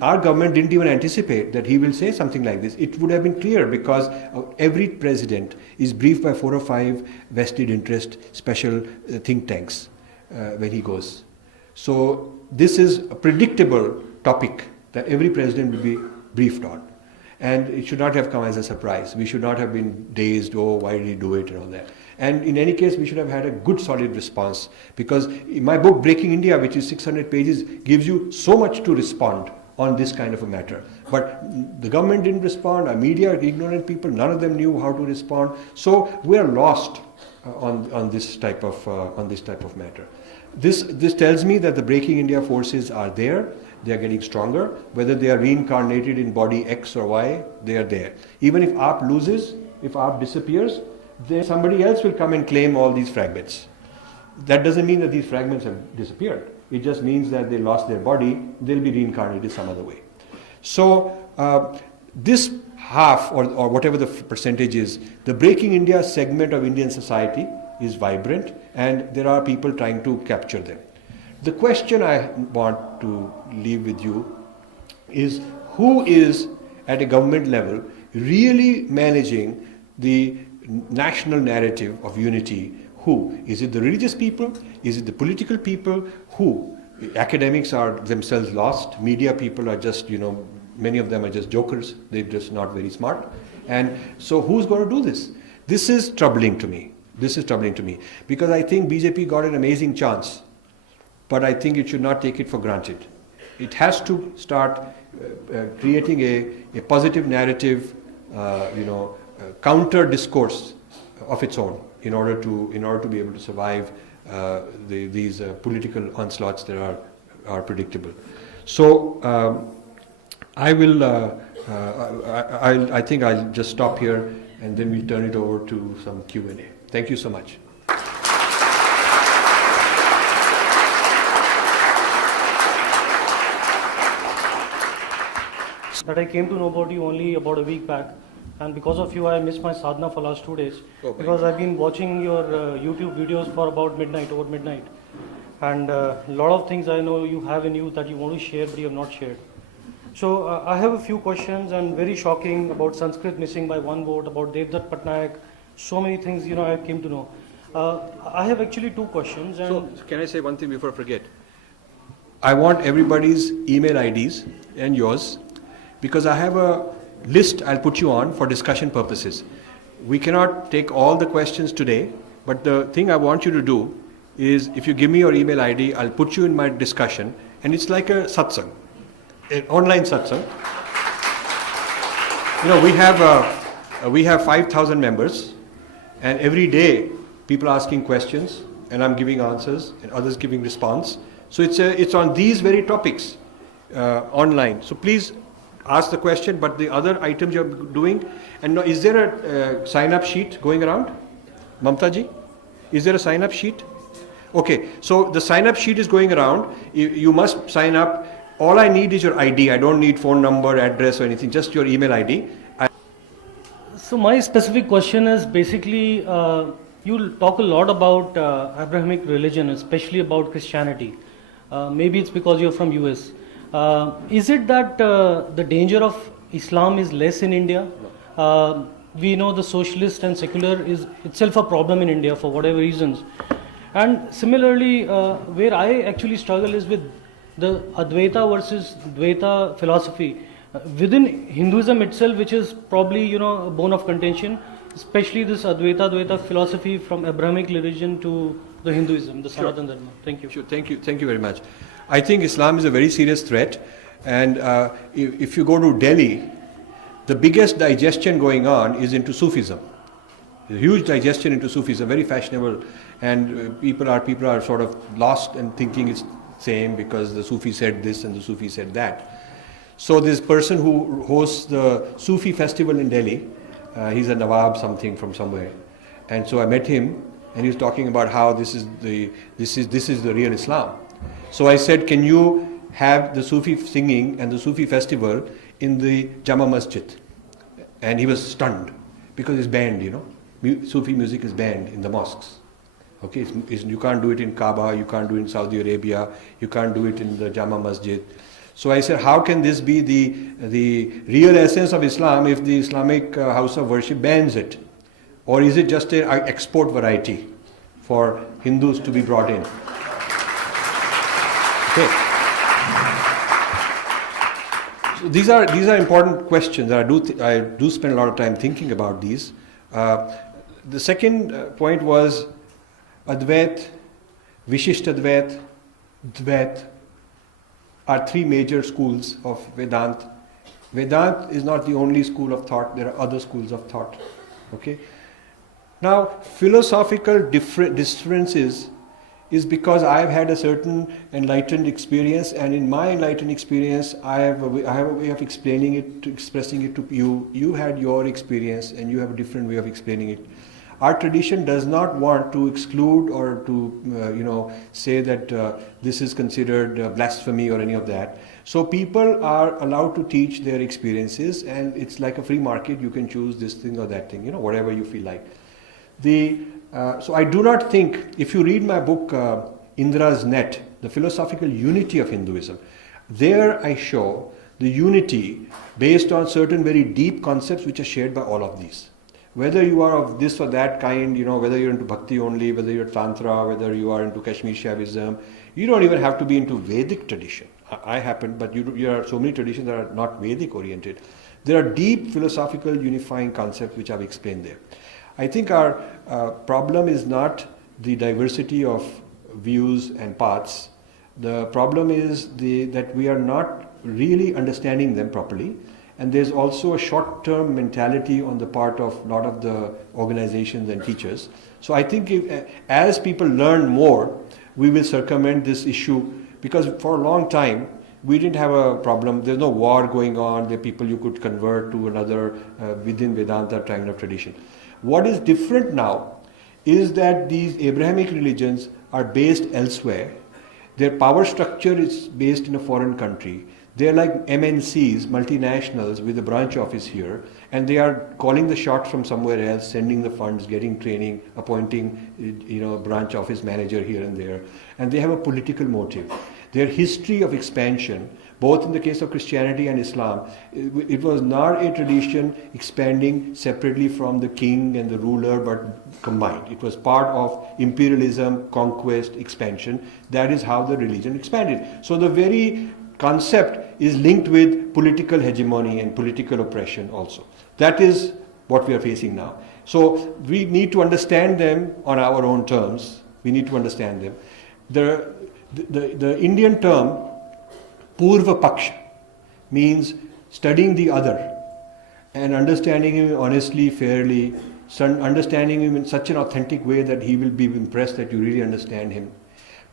Our government didn't even anticipate that he will say something like this. It would have been clear, because every president is briefed by 4 or 5 vested interest special think tanks when he goes. So this is a predictable topic that every president will be briefed on. And it should not have come as a surprise. We should not have been dazed, oh, why did he do it and all that. And in any case, we should have had a good solid response, because in my book, Breaking India, which is 600 pages, gives you so much to respond on this kind of a matter. But the government didn't respond, our media are ignorant people, none of them knew how to respond. So we are lost on this type of matter. This tells me that the Breaking India forces are there. They are getting stronger. Whether they are reincarnated in body X or Y, they are there. Even if AAP loses, if AAP disappears, then somebody else will come and claim all these fragments. That doesn't mean that these fragments have disappeared. It just means that they lost their body, they'll be reincarnated some other way. So this half, or whatever the percentage is, the Breaking India segment of Indian society is vibrant, and there are people trying to capture them. The question I want to leave with you is, who is at a government level really managing the national narrative of unity? Who? Is it the religious people? Is it the political people? Who? Academics are themselves lost. Media people are just, many of them are just jokers. They're just not very smart. And so who's going to do this? This is troubling to me. Because I think BJP got an amazing chance. But I think it should not take it for granted. It has to start creating a positive narrative, counter discourse of its own in order to be able to survive these political onslaughts that are predictable. So I think I'll just stop here, and then we'll turn it over to some Q&A. Thank you so much. That I came to know about you only about a week back, and because of you I missed my sadhana for last 2 days, because I've been watching your YouTube videos for about over midnight, and a lot of things I know you have in you that you want to share but you have not shared. So I have a few questions, and very shocking about Sanskrit missing by 1 vote, about Devdutt Patnaik, so many things I came to know. I have actually 2 questions. And so can I say one thing before I forget? I want everybody's email IDs and yours, because I have a list I'll put you on for discussion purposes. We cannot take all the questions today, but the thing I want you to do is, if you give me your email ID, I'll put you in my discussion, and it's like a satsang, an online satsang. We have 5,000 members, and every day people are asking questions, and I'm giving answers, and others giving response. So it's on these very topics online. So please ask the question, but the other items you're doing. And now, is there a sign-up sheet going around? Mamta ji, is there a sign-up sheet? Okay, so the sign-up sheet is going around. You must sign up. All I need is your ID. I don't need phone number, address or anything, just your email ID. So my specific question is basically, you talk a lot about Abrahamic religion, especially about Christianity. Maybe it's because you're from US. Is it that the danger of Islam is less in India? We know the socialist and secular is itself a problem in India for whatever reasons. And similarly, where I actually struggle is with the Advaita versus Dvaita philosophy. Within Hinduism itself, which is probably a bone of contention, especially this Advaita philosophy from Abrahamic religion to the Hinduism, the Sanatana Dharma. Thank you. Sure, thank you very much. I think Islam is a very serious threat, and if you go to Delhi, the biggest digestion going on is into Sufism. There's a huge digestion into Sufism, very fashionable, and people are sort of lost and thinking it's same because the Sufi said this and the Sufi said that. So this person who hosts the Sufi festival in Delhi, he's a Nawab something from somewhere, and so I met him, and he was talking about how this is the real Islam. So I said, can you have the Sufi singing and the Sufi festival in the Jama Masjid? And he was stunned because it's banned, Sufi music is banned in the mosques. Okay, you can't do it in Kaaba, you can't do it in Saudi Arabia, you can't do it in the Jama Masjid. So I said, how can this be the real essence of Islam if the Islamic house of worship bans it? Or is it just an export variety for Hindus to be brought in? Okay. So these are important questions. I do spend a lot of time thinking about these. The second point was Advait, Vishishtadvait, Dvait are three major schools of Vedanta. Vedanta is not the only school of thought. There are other schools of thought. Okay. Now, philosophical differences is because I have had a certain enlightened experience, and in my enlightened experience, I have a way of explaining it, expressing it to you. You had your experience, and you have a different way of explaining it. Our tradition does not want to exclude or to, say that this is considered blasphemy or any of that. So people are allowed to teach their experiences, and it's like a free market. You can choose this thing or that thing, whatever you feel like. So I do not think, if you read my book, Indra's Net, The Philosophical Unity of Hinduism, there I show the unity based on certain very deep concepts which are shared by all of these. Whether you are of this or that kind, whether you're into bhakti only, whether you're Tantra, whether you are into Kashmir Shaivism, you don't even have to be into Vedic tradition. I happen, but there are so many traditions that are not Vedic oriented. There are deep philosophical unifying concepts which I've explained there. I think our problem is not the diversity of views and paths. The problem is that we are not really understanding them properly. And there's also a short-term mentality on the part of a lot of the organizations and teachers. So I think as people learn more, we will circumvent this issue, because for a long time, we didn't have a problem. There's no war going on. There are people you could convert to another within Vedanta kind of tradition. What is different now is that these Abrahamic religions are based elsewhere. Their power structure is based in a foreign country. They're like MNCs, multinationals, with a branch office here, and they are calling the shots from somewhere else, sending the funds, getting training, appointing, a branch office manager here and there, and they have a political motive. Their history of expansion, both in the case of Christianity and Islam, it was not a tradition expanding separately from the king and the ruler, but combined. It was part of imperialism, conquest, expansion. That is how the religion expanded. So the very concept is linked with political hegemony and political oppression also. That is what we are facing now. So we need to understand them on our own terms. We need to understand them. The Indian term Purva Paksha means studying the other and understanding him honestly, fairly, understanding him in such an authentic way that he will be impressed that you really understand him.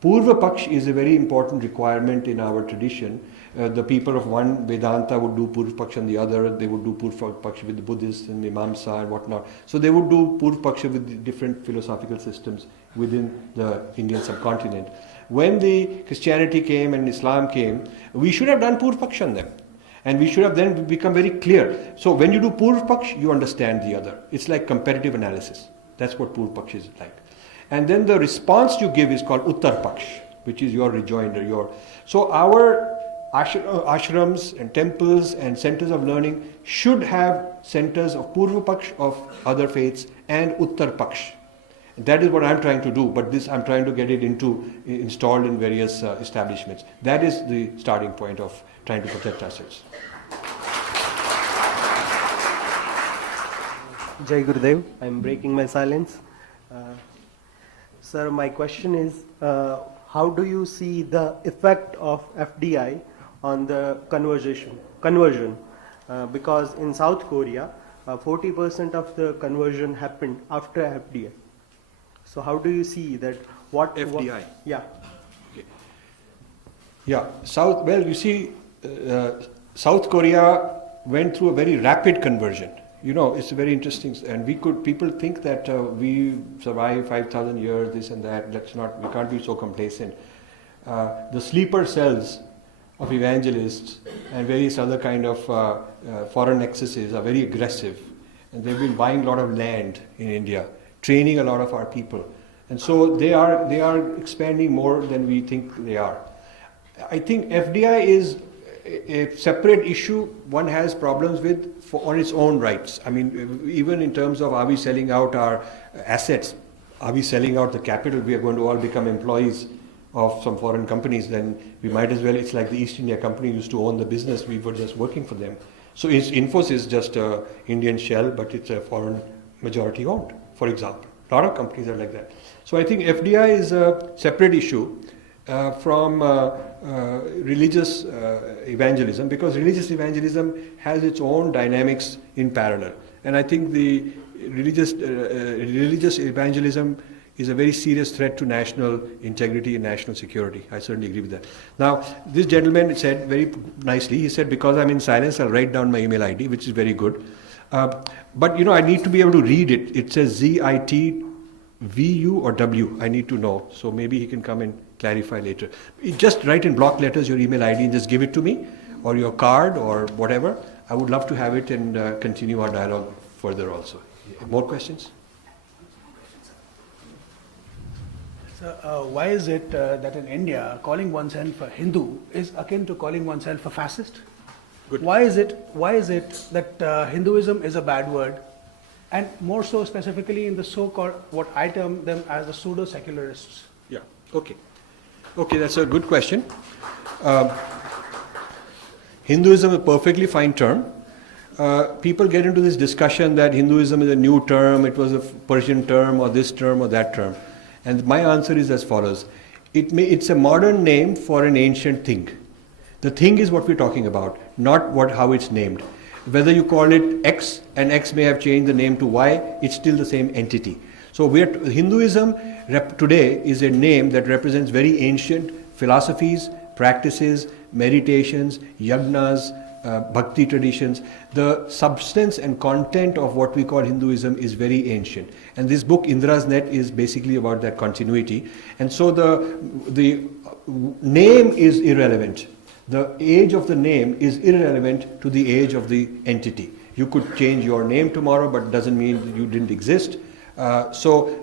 Purva Paksh is a very important requirement in our tradition. The people of one Vedanta would do Purva Paksh and the other, they would do Purva Paksh with the Buddhists and Mimamsa and whatnot. So they would do Purva Paksh with different philosophical systems within the Indian subcontinent. When the Christianity came and Islam came, we should have done Purva Paksh on them. And we should have then become very clear. So when you do Purva Paksh, you understand the other. It's like comparative analysis. That's what Purva Paksh is like. And then the response you give is called Uttar Paksh, which is your rejoinder. So our ashrams and temples and centers of learning should have centers of Purva Paksh of other faiths and Uttar Paksh. That is what I'm trying to do, but this I'm trying to get it installed in various establishments. That is the starting point of trying to protect ourselves. Jai Gurudev, I'm breaking my silence. Sir, my question is, how do you see the effect of FDI on the conversion? Because in South Korea, 40% of the conversion happened after FDI. So how do you see that? What FDI? Yeah. Okay. Yeah, well, you see, South Korea went through a very rapid conversion. You know, it's very interesting, and people think that we survived 5,000 years, this and that. We can't be so complacent. The sleeper cells of evangelists and various other kind of foreign excesses are very aggressive, and they've been buying a lot of land in India, training a lot of our people, and so they are expanding more than we think they are. I think FDI is a separate issue one has problems with on its own rights. I mean, even in terms of are we selling out our assets, are we selling out the capital, we are going to all become employees of some foreign companies, then we might as well, it's like the East India Company used to own the business, we were just working for them. So Infosys is just an Indian shell, but it's a foreign majority owned, for example. A lot of companies are like that. So I think FDI is a separate issue from religious evangelism, because religious evangelism has its own dynamics in parallel. And I think the religious evangelism is a very serious threat to national integrity and national security. I certainly agree with that. Now, this gentleman said very nicely, he said, because I'm in silence, I'll write down my email ID, which is very good. But, you know, I need to be able to read it. It says ZITVU or W. I need to know. So maybe he can come and clarify later. Just write in block letters your email ID and just give it to me, or your card or whatever. I would love to have it and continue our dialogue further also. More questions? Why is it that in India, calling oneself a Hindu is akin to calling oneself a fascist? Good. Why is it that Hinduism is a bad word, and more so specifically in the so-called, what I term them as the pseudo-secularists? Yeah, okay. Okay, that's a good question. Hinduism is a perfectly fine term. People get into this discussion that Hinduism is a new term, it was a Persian term or this term or that term. And my answer is as follows. It's a modern name for an ancient thing. The thing is what we're talking about, not how it's named. Whether you call it X, and X may have changed the name to Y, it's still the same entity. So Hinduism today is a name that represents very ancient philosophies, practices, meditations, yagnas, bhakti traditions. The substance and content of what we call Hinduism is very ancient. And this book, Indra's Net, is basically about that continuity. And so the name is irrelevant. The age of the name is irrelevant to the age of the entity. You could change your name tomorrow, but it doesn't mean that you didn't exist. So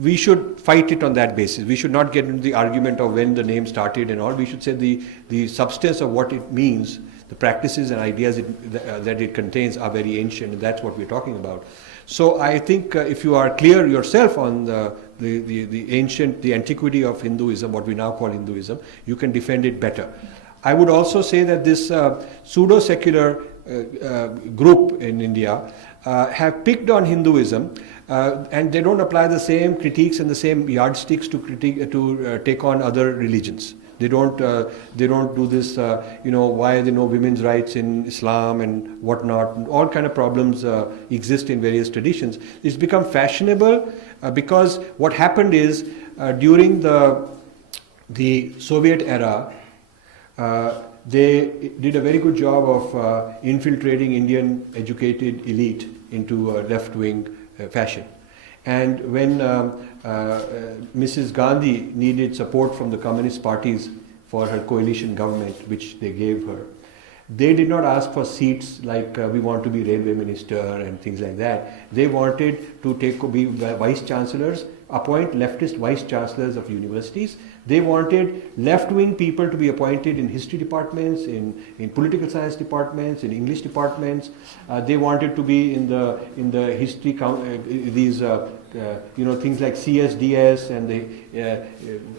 we should fight it on that basis. We should not get into the argument of when the name started and all. We should say the substance of what it means, the practices and ideas that it contains are very ancient, and that's what we're talking about. So I think if you are clear yourself on the antiquity of Hinduism, what we now call Hinduism, you can defend it better. I would also say that this pseudo-secular group in India have picked on Hinduism, and they don't apply the same critiques and the same yardsticks to take on other religions. They don't do this, why are there no women's rights in Islam and whatnot. All kind of problems exist in various traditions. It's become fashionable because what happened is during the Soviet era, they did a very good job of infiltrating Indian educated elite into a left-wing fashion. And when Mrs. Gandhi needed support from the communist parties for her coalition government, which they gave her, they did not ask for seats like we want to be railway minister and things like that. They wanted to be vice chancellors, appoint leftist vice chancellors of universities. They wanted left-wing people to be appointed in history departments, in political science departments, in English departments. They wanted to be in the history things like CSDS and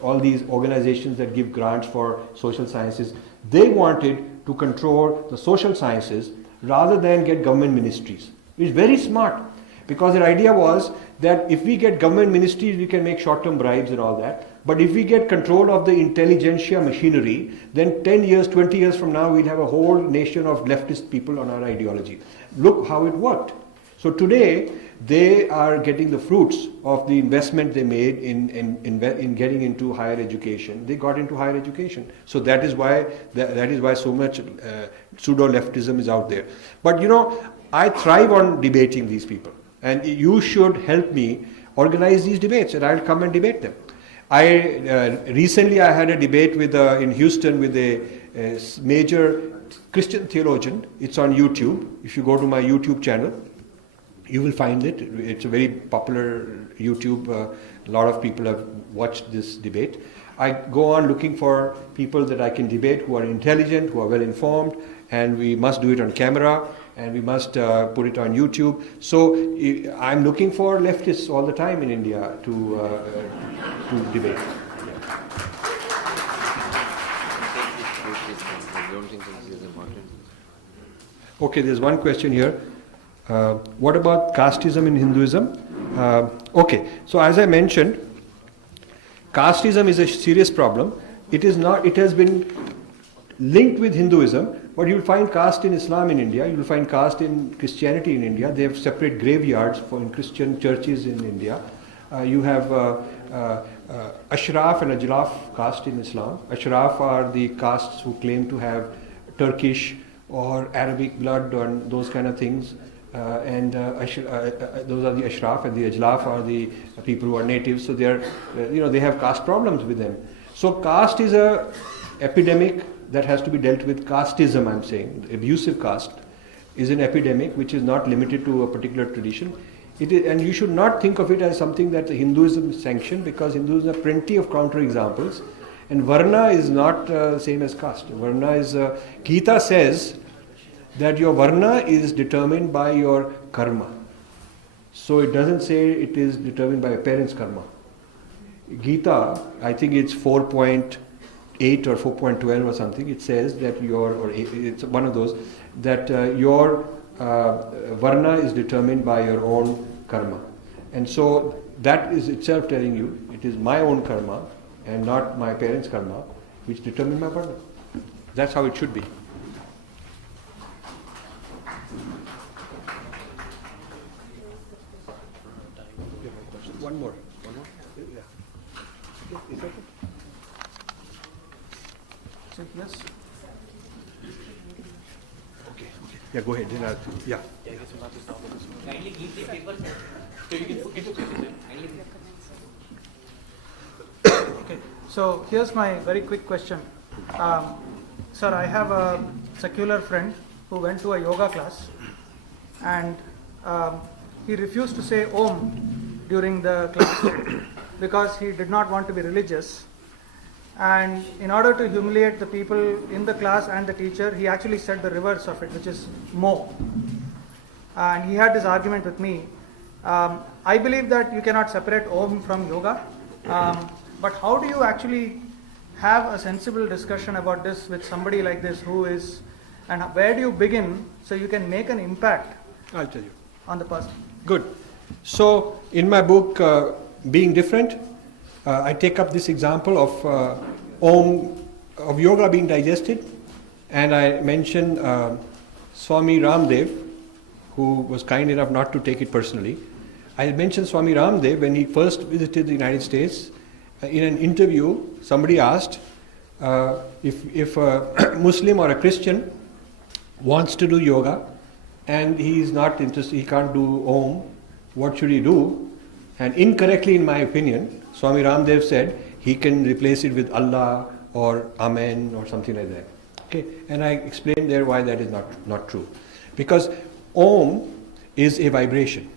all these organizations that give grants for social sciences. They wanted to control the social sciences rather than get government ministries. It's very smart, because their idea was that if we get government ministries, we can make short-term bribes and all that. But if we get control of the intelligentsia machinery, then 10 years, 20 years from now, we'll have a whole nation of leftist people on our ideology. Look how it worked. So today, they are getting the fruits of the investment they made in getting into higher education. They got into higher education. So that is why so much pseudo-leftism is out there. But I thrive on debating these people. And you should help me organize these debates, and I'll come and debate them. Recently I had a debate in Houston with a major Christian theologian. It's on YouTube. If you go to my YouTube channel, you will find it. It's a very popular YouTube. A lot of people have watched this debate. I go on looking for people that I can debate who are intelligent, who are well informed, and we must do it on camera, and we must put it on YouTube. So I'm looking for leftists all the time in India to debate. Okay, there's one question here. What about casteism in Hinduism? Okay, so as I mentioned, casteism is a serious problem. It is not. It has been linked with Hinduism, but you'll find caste in Islam in India. You'll find caste in Christianity in India. They have separate graveyards in Christian churches in India. You have Ashraf and Ajlaf caste in Islam. Ashraf are the castes who claim to have Turkish or Arabic blood or those kind of things. Those are the Ashraf, and the Ajlaf are the people who are natives. So they are, they have caste problems with them. So caste is a epidemic that has to be dealt with. Casteism, I'm saying, abusive caste, is an epidemic which is not limited to a particular tradition. It is, and you should not think of it as something that Hinduism sanctioned, because Hinduism has plenty of counterexamples. And Varna is not same as caste. Varna is, Gita says that your Varna is determined by your karma. So it doesn't say it is determined by your parents' karma. Gita, I think it's 4.8 or 4.12 or something, it says that it's one of those, that your Varna is determined by your own karma. And so that is itself telling you it is my own karma and not my parents' karma which determine my Varna. That's how it should be. One more. Yeah. Is that it? Yes. Okay. Yeah, go ahead. Then yeah. Kindly give the paper, sir. So you can get the paper, sir. Kindly. Okay, so here's my very quick question. Sir, I have a secular friend who went to a yoga class, and he refused to say Om during the class because he did not want to be religious. And in order to humiliate the people in the class and the teacher, he actually said the reverse of it, which is Mo. And he had this argument with me. I believe that you cannot separate Om from yoga. But how do you actually have a sensible discussion about this with somebody like this who is, and where do you begin so you can make an impact I'll tell you. on the person? Good. So in my book, Being Different, I take up this example of of yoga being digested, and I mention Swami Ramdev, who was kind enough not to take it personally. I mentioned Swami Ramdev when he first visited the United States. In an interview, somebody asked if a Muslim or a Christian wants to do yoga and he is not interested, he can't do Om, what should he do? And incorrectly, in my opinion, Swami Ramdev said he can replace it with Allah or Amen or something like that. Okay, and I explained there why that is not true. Because Om is a vibration.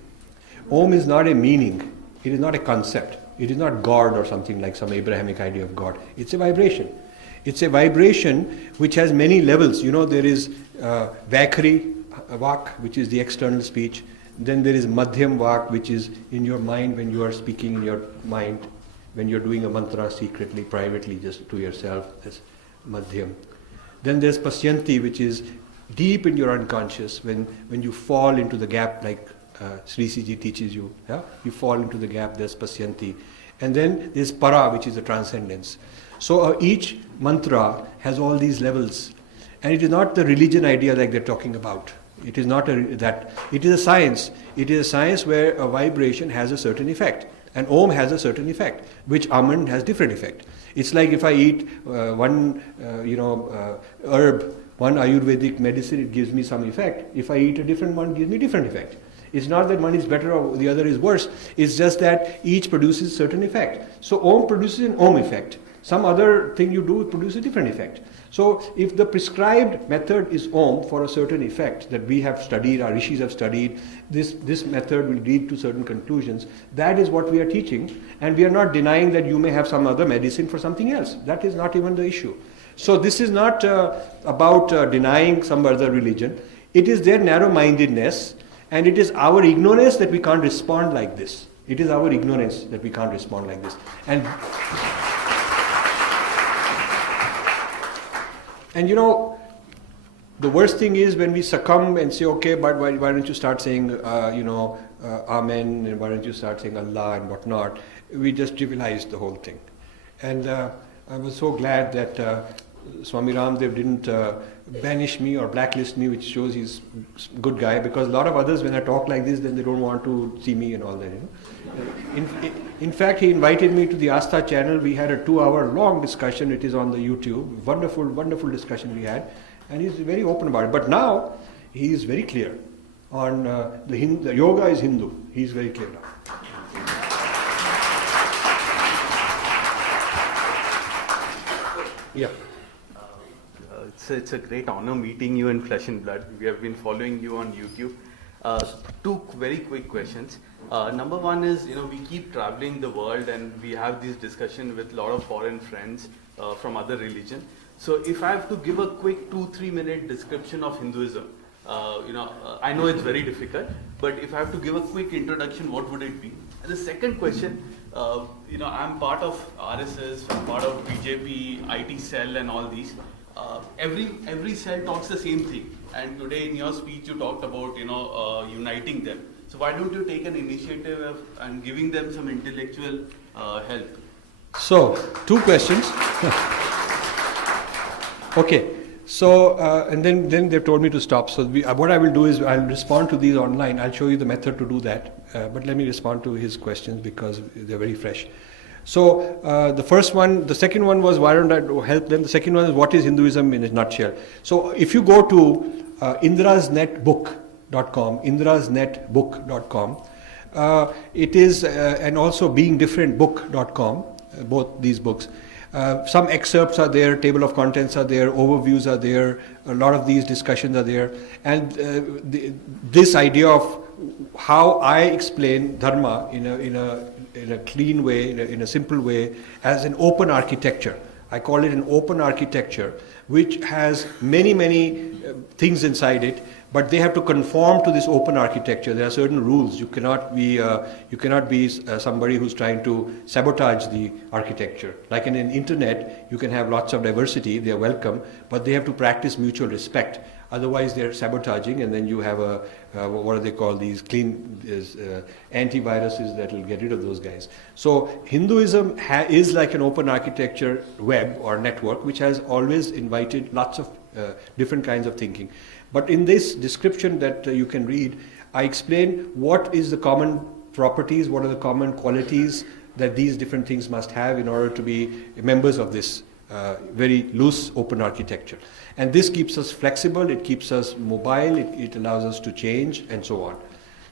Om is not a meaning. It is not a concept. It is not God or something like some Abrahamic idea of God. It's a vibration. It's a vibration which has many levels. There is Vaikhari Vak, which is the external speech. Then there is Madhyam Vak, which is in your mind when you are speaking in your mind, when you're doing a mantra secretly, privately, just to yourself, that's Madhyam. Then there's Pasyanti, which is deep in your unconscious, when you fall into the gap, like Sri Siji teaches you, yeah? You fall into the gap, there's Pasyanti. And then there's Para, which is the transcendence. So each mantra has all these levels. And it is not the religion idea like they're talking about. It is not it is a science. It is a science where a vibration has a certain effect. And Om has a certain effect, which almond has different effect. It's like if I eat one herb, one Ayurvedic medicine, it gives me some effect. If I eat a different one, it gives me different effect. It's not that one is better or the other is worse. It's just that each produces certain effect. So Om produces an Om effect. Some other thing you do produces a different effect. So if the prescribed method is Om for a certain effect that we have studied, our rishis have studied, this method will lead to certain conclusions. That is what we are teaching, and we are not denying that you may have some other medicine for something else. That is not even the issue. So this is not about denying some other religion. It is their narrow-mindedness, and it is our ignorance that we can't respond like this. It is our ignorance that we can't respond like this. And you know, the worst thing is when we succumb and say, okay, but why don't you start saying, Amen, and why don't you start saying Allah and whatnot. We just trivialize the whole thing. And I was so glad that Swami Ramdev didn't banish me or blacklist me, which shows he's a good guy, because a lot of others, when I talk like this, then they don't want to see me and all that. In fact, he invited me to the Astha channel. We had a 2-hour long discussion. It is on the YouTube. Wonderful, wonderful discussion we had. And he's very open about it. But now, he is very clear on the yoga is Hindu. He's very clear now. Yeah. It's a great honor meeting you in flesh and blood. We have been following you on YouTube. Two very quick questions. Number one is, we keep traveling the world and we have these discussions with a lot of foreign friends from other religions. So if I have to give a quick 2-3 minute description of Hinduism, I know it's very difficult, but if I have to give a quick introduction, what would it be? And the second question, I'm part of RSS, I'm part of BJP, IT cell and all these. Every cell talks the same thing, and today in your speech you talked about uniting them. So why don't you take an initiative and giving them some intellectual help? So 2 questions. Okay. So and then they've told me to stop. So what I will do is I'll respond to these online. I'll show you the method to do that. But let me respond to his questions because they're very fresh. So the second one was why don't I help them? The second one is what is Hinduism in a nutshell. So if you go to indrasnetbook.com, indrasnetbook.com, it is, and also beingdifferentbook.com, both these books. Some excerpts are there, table of contents are there, overviews are there, a lot of these discussions are there. And this idea of how I explain Dharma in a clean way, in a simple way, as an open architecture. I call it an open architecture, which has many things inside it, but they have to conform to this open architecture. There are certain rules. You cannot be somebody who's trying to sabotage the architecture. Like in an internet, you can have lots of diversity. They are welcome, but they have to practice mutual respect. Otherwise, they're sabotaging, and then you have what do they call these antiviruses that will get rid of those guys. So Hinduism is like an open architecture web or network, which has always invited lots of different kinds of thinking. But in this description that you can read, I explain what is the common properties, what are the common qualities that these different things must have in order to be members of this very loose open architecture. And this keeps us flexible, it keeps us mobile, it allows us to change and so on.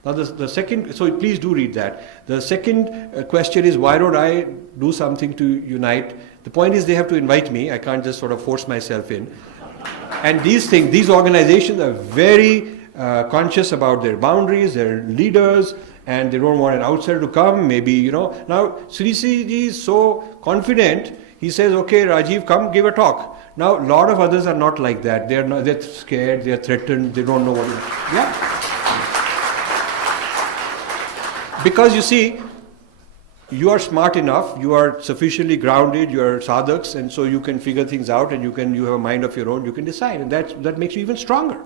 Now the second, so please do read that. The second question is why don't I do something to unite? The point is they have to invite me, I can't just sort of force myself in. And these organizations are very conscious about their boundaries, their leaders, and they don't want an outsider to come, maybe, Now, Sri Ji is so confident, he says, okay, Rajiv, come give a talk. Now, a lot of others are not like that. They're scared, they're threatened, they don't know what yeah. Because you see, you are smart enough, you are sufficiently grounded, you are sadhaks, and so you can figure things out, and you have a mind of your own, you can decide, and that makes you even stronger.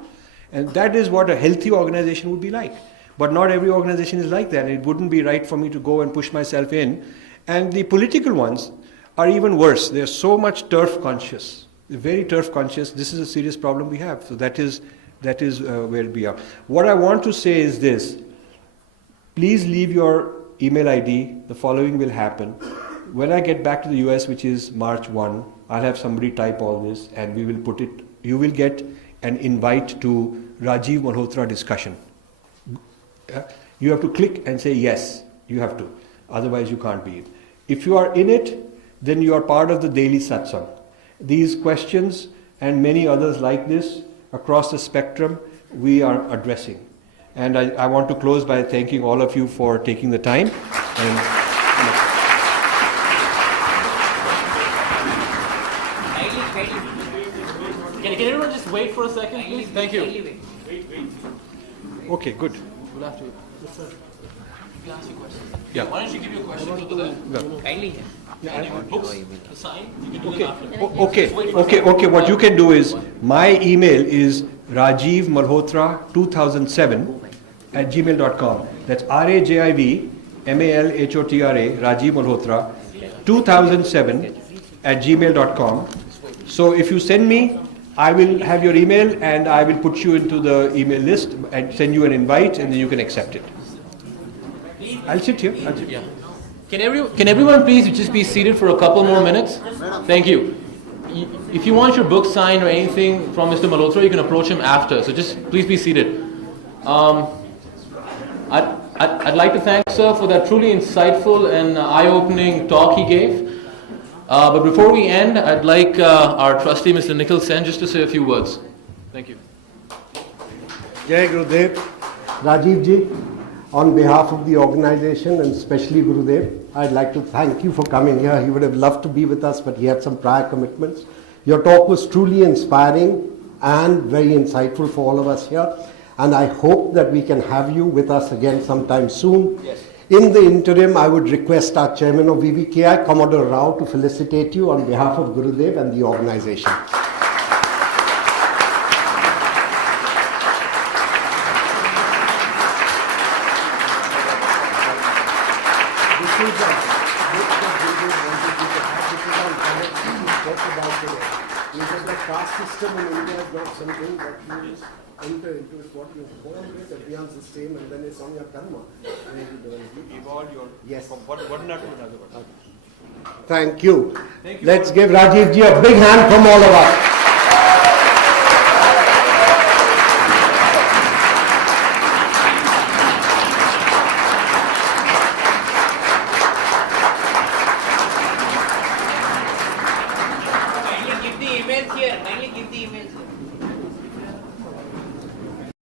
And that is what a healthy organization would be like. But not every organization is like that, and it wouldn't be right for me to go and push myself in. And the political ones are even worse. They're so much turf conscious, very turf conscious. This is a serious problem we have. So that is That is where we are. What I want to say is this. Please leave your email ID. The following will happen. When I get back to the US, which is March 1, I'll have somebody type all this and we will put it. You will get an invite to Rajiv Malhotra discussion. You have to click and say yes. You have to. Otherwise, you can't be in. If you are in it, then you are part of the daily satsang. These questions and many others like this across the spectrum we are addressing. And I want to close by thanking all of you for taking the time. And, Can everyone just wait for a second, please? Thank you. okay, good. We'll have to. We'll ask you questions. Yeah. Why don't you give your questions over there? Kindly. And your books to sign, you can do it after. Okay. What you can do is, my email is Rajiv Malhotra 2007 at gmail.com. That's RAJIV MALHOTRA Rajiv Malhotra 2007 at gmail.com. So if you send me, I will have your email and I will put you into the email list and send you an invite and then you can accept it. I'll sit here. Yeah. Can everyone please just be seated for a couple more minutes? Thank you. If you want your book signed or anything from Mr. Malhotra, you can approach him after. So just please be seated. I'd like to thank sir for that truly insightful and eye-opening talk he gave. But before we end, I'd like our trustee, Mr. Nikhil Sen, just to say a few words. Thank you. Jai Gurudev. Rajiv ji, on behalf of the organization and especially Gurudev, I'd like to thank you for coming here. He would have loved to be with us, but he had some prior commitments. Your talk was truly inspiring and very insightful for all of us here. And I hope that we can have you with us again sometime soon. Yes. In the interim, I would request our chairman of VVKI, Commodore Rao, to felicitate you on behalf of Gurudev and the organization. This is a book that Gurudev wanted you to have. This is on directly we spoke about today. He said the caste system in India is not something that you enter into. It's what you're born with, everyone's the same, and then it's on your karma. Evolve your Yes. from one nut to another one. Thank you. Let's give Rajiv ji a big hand from all of us.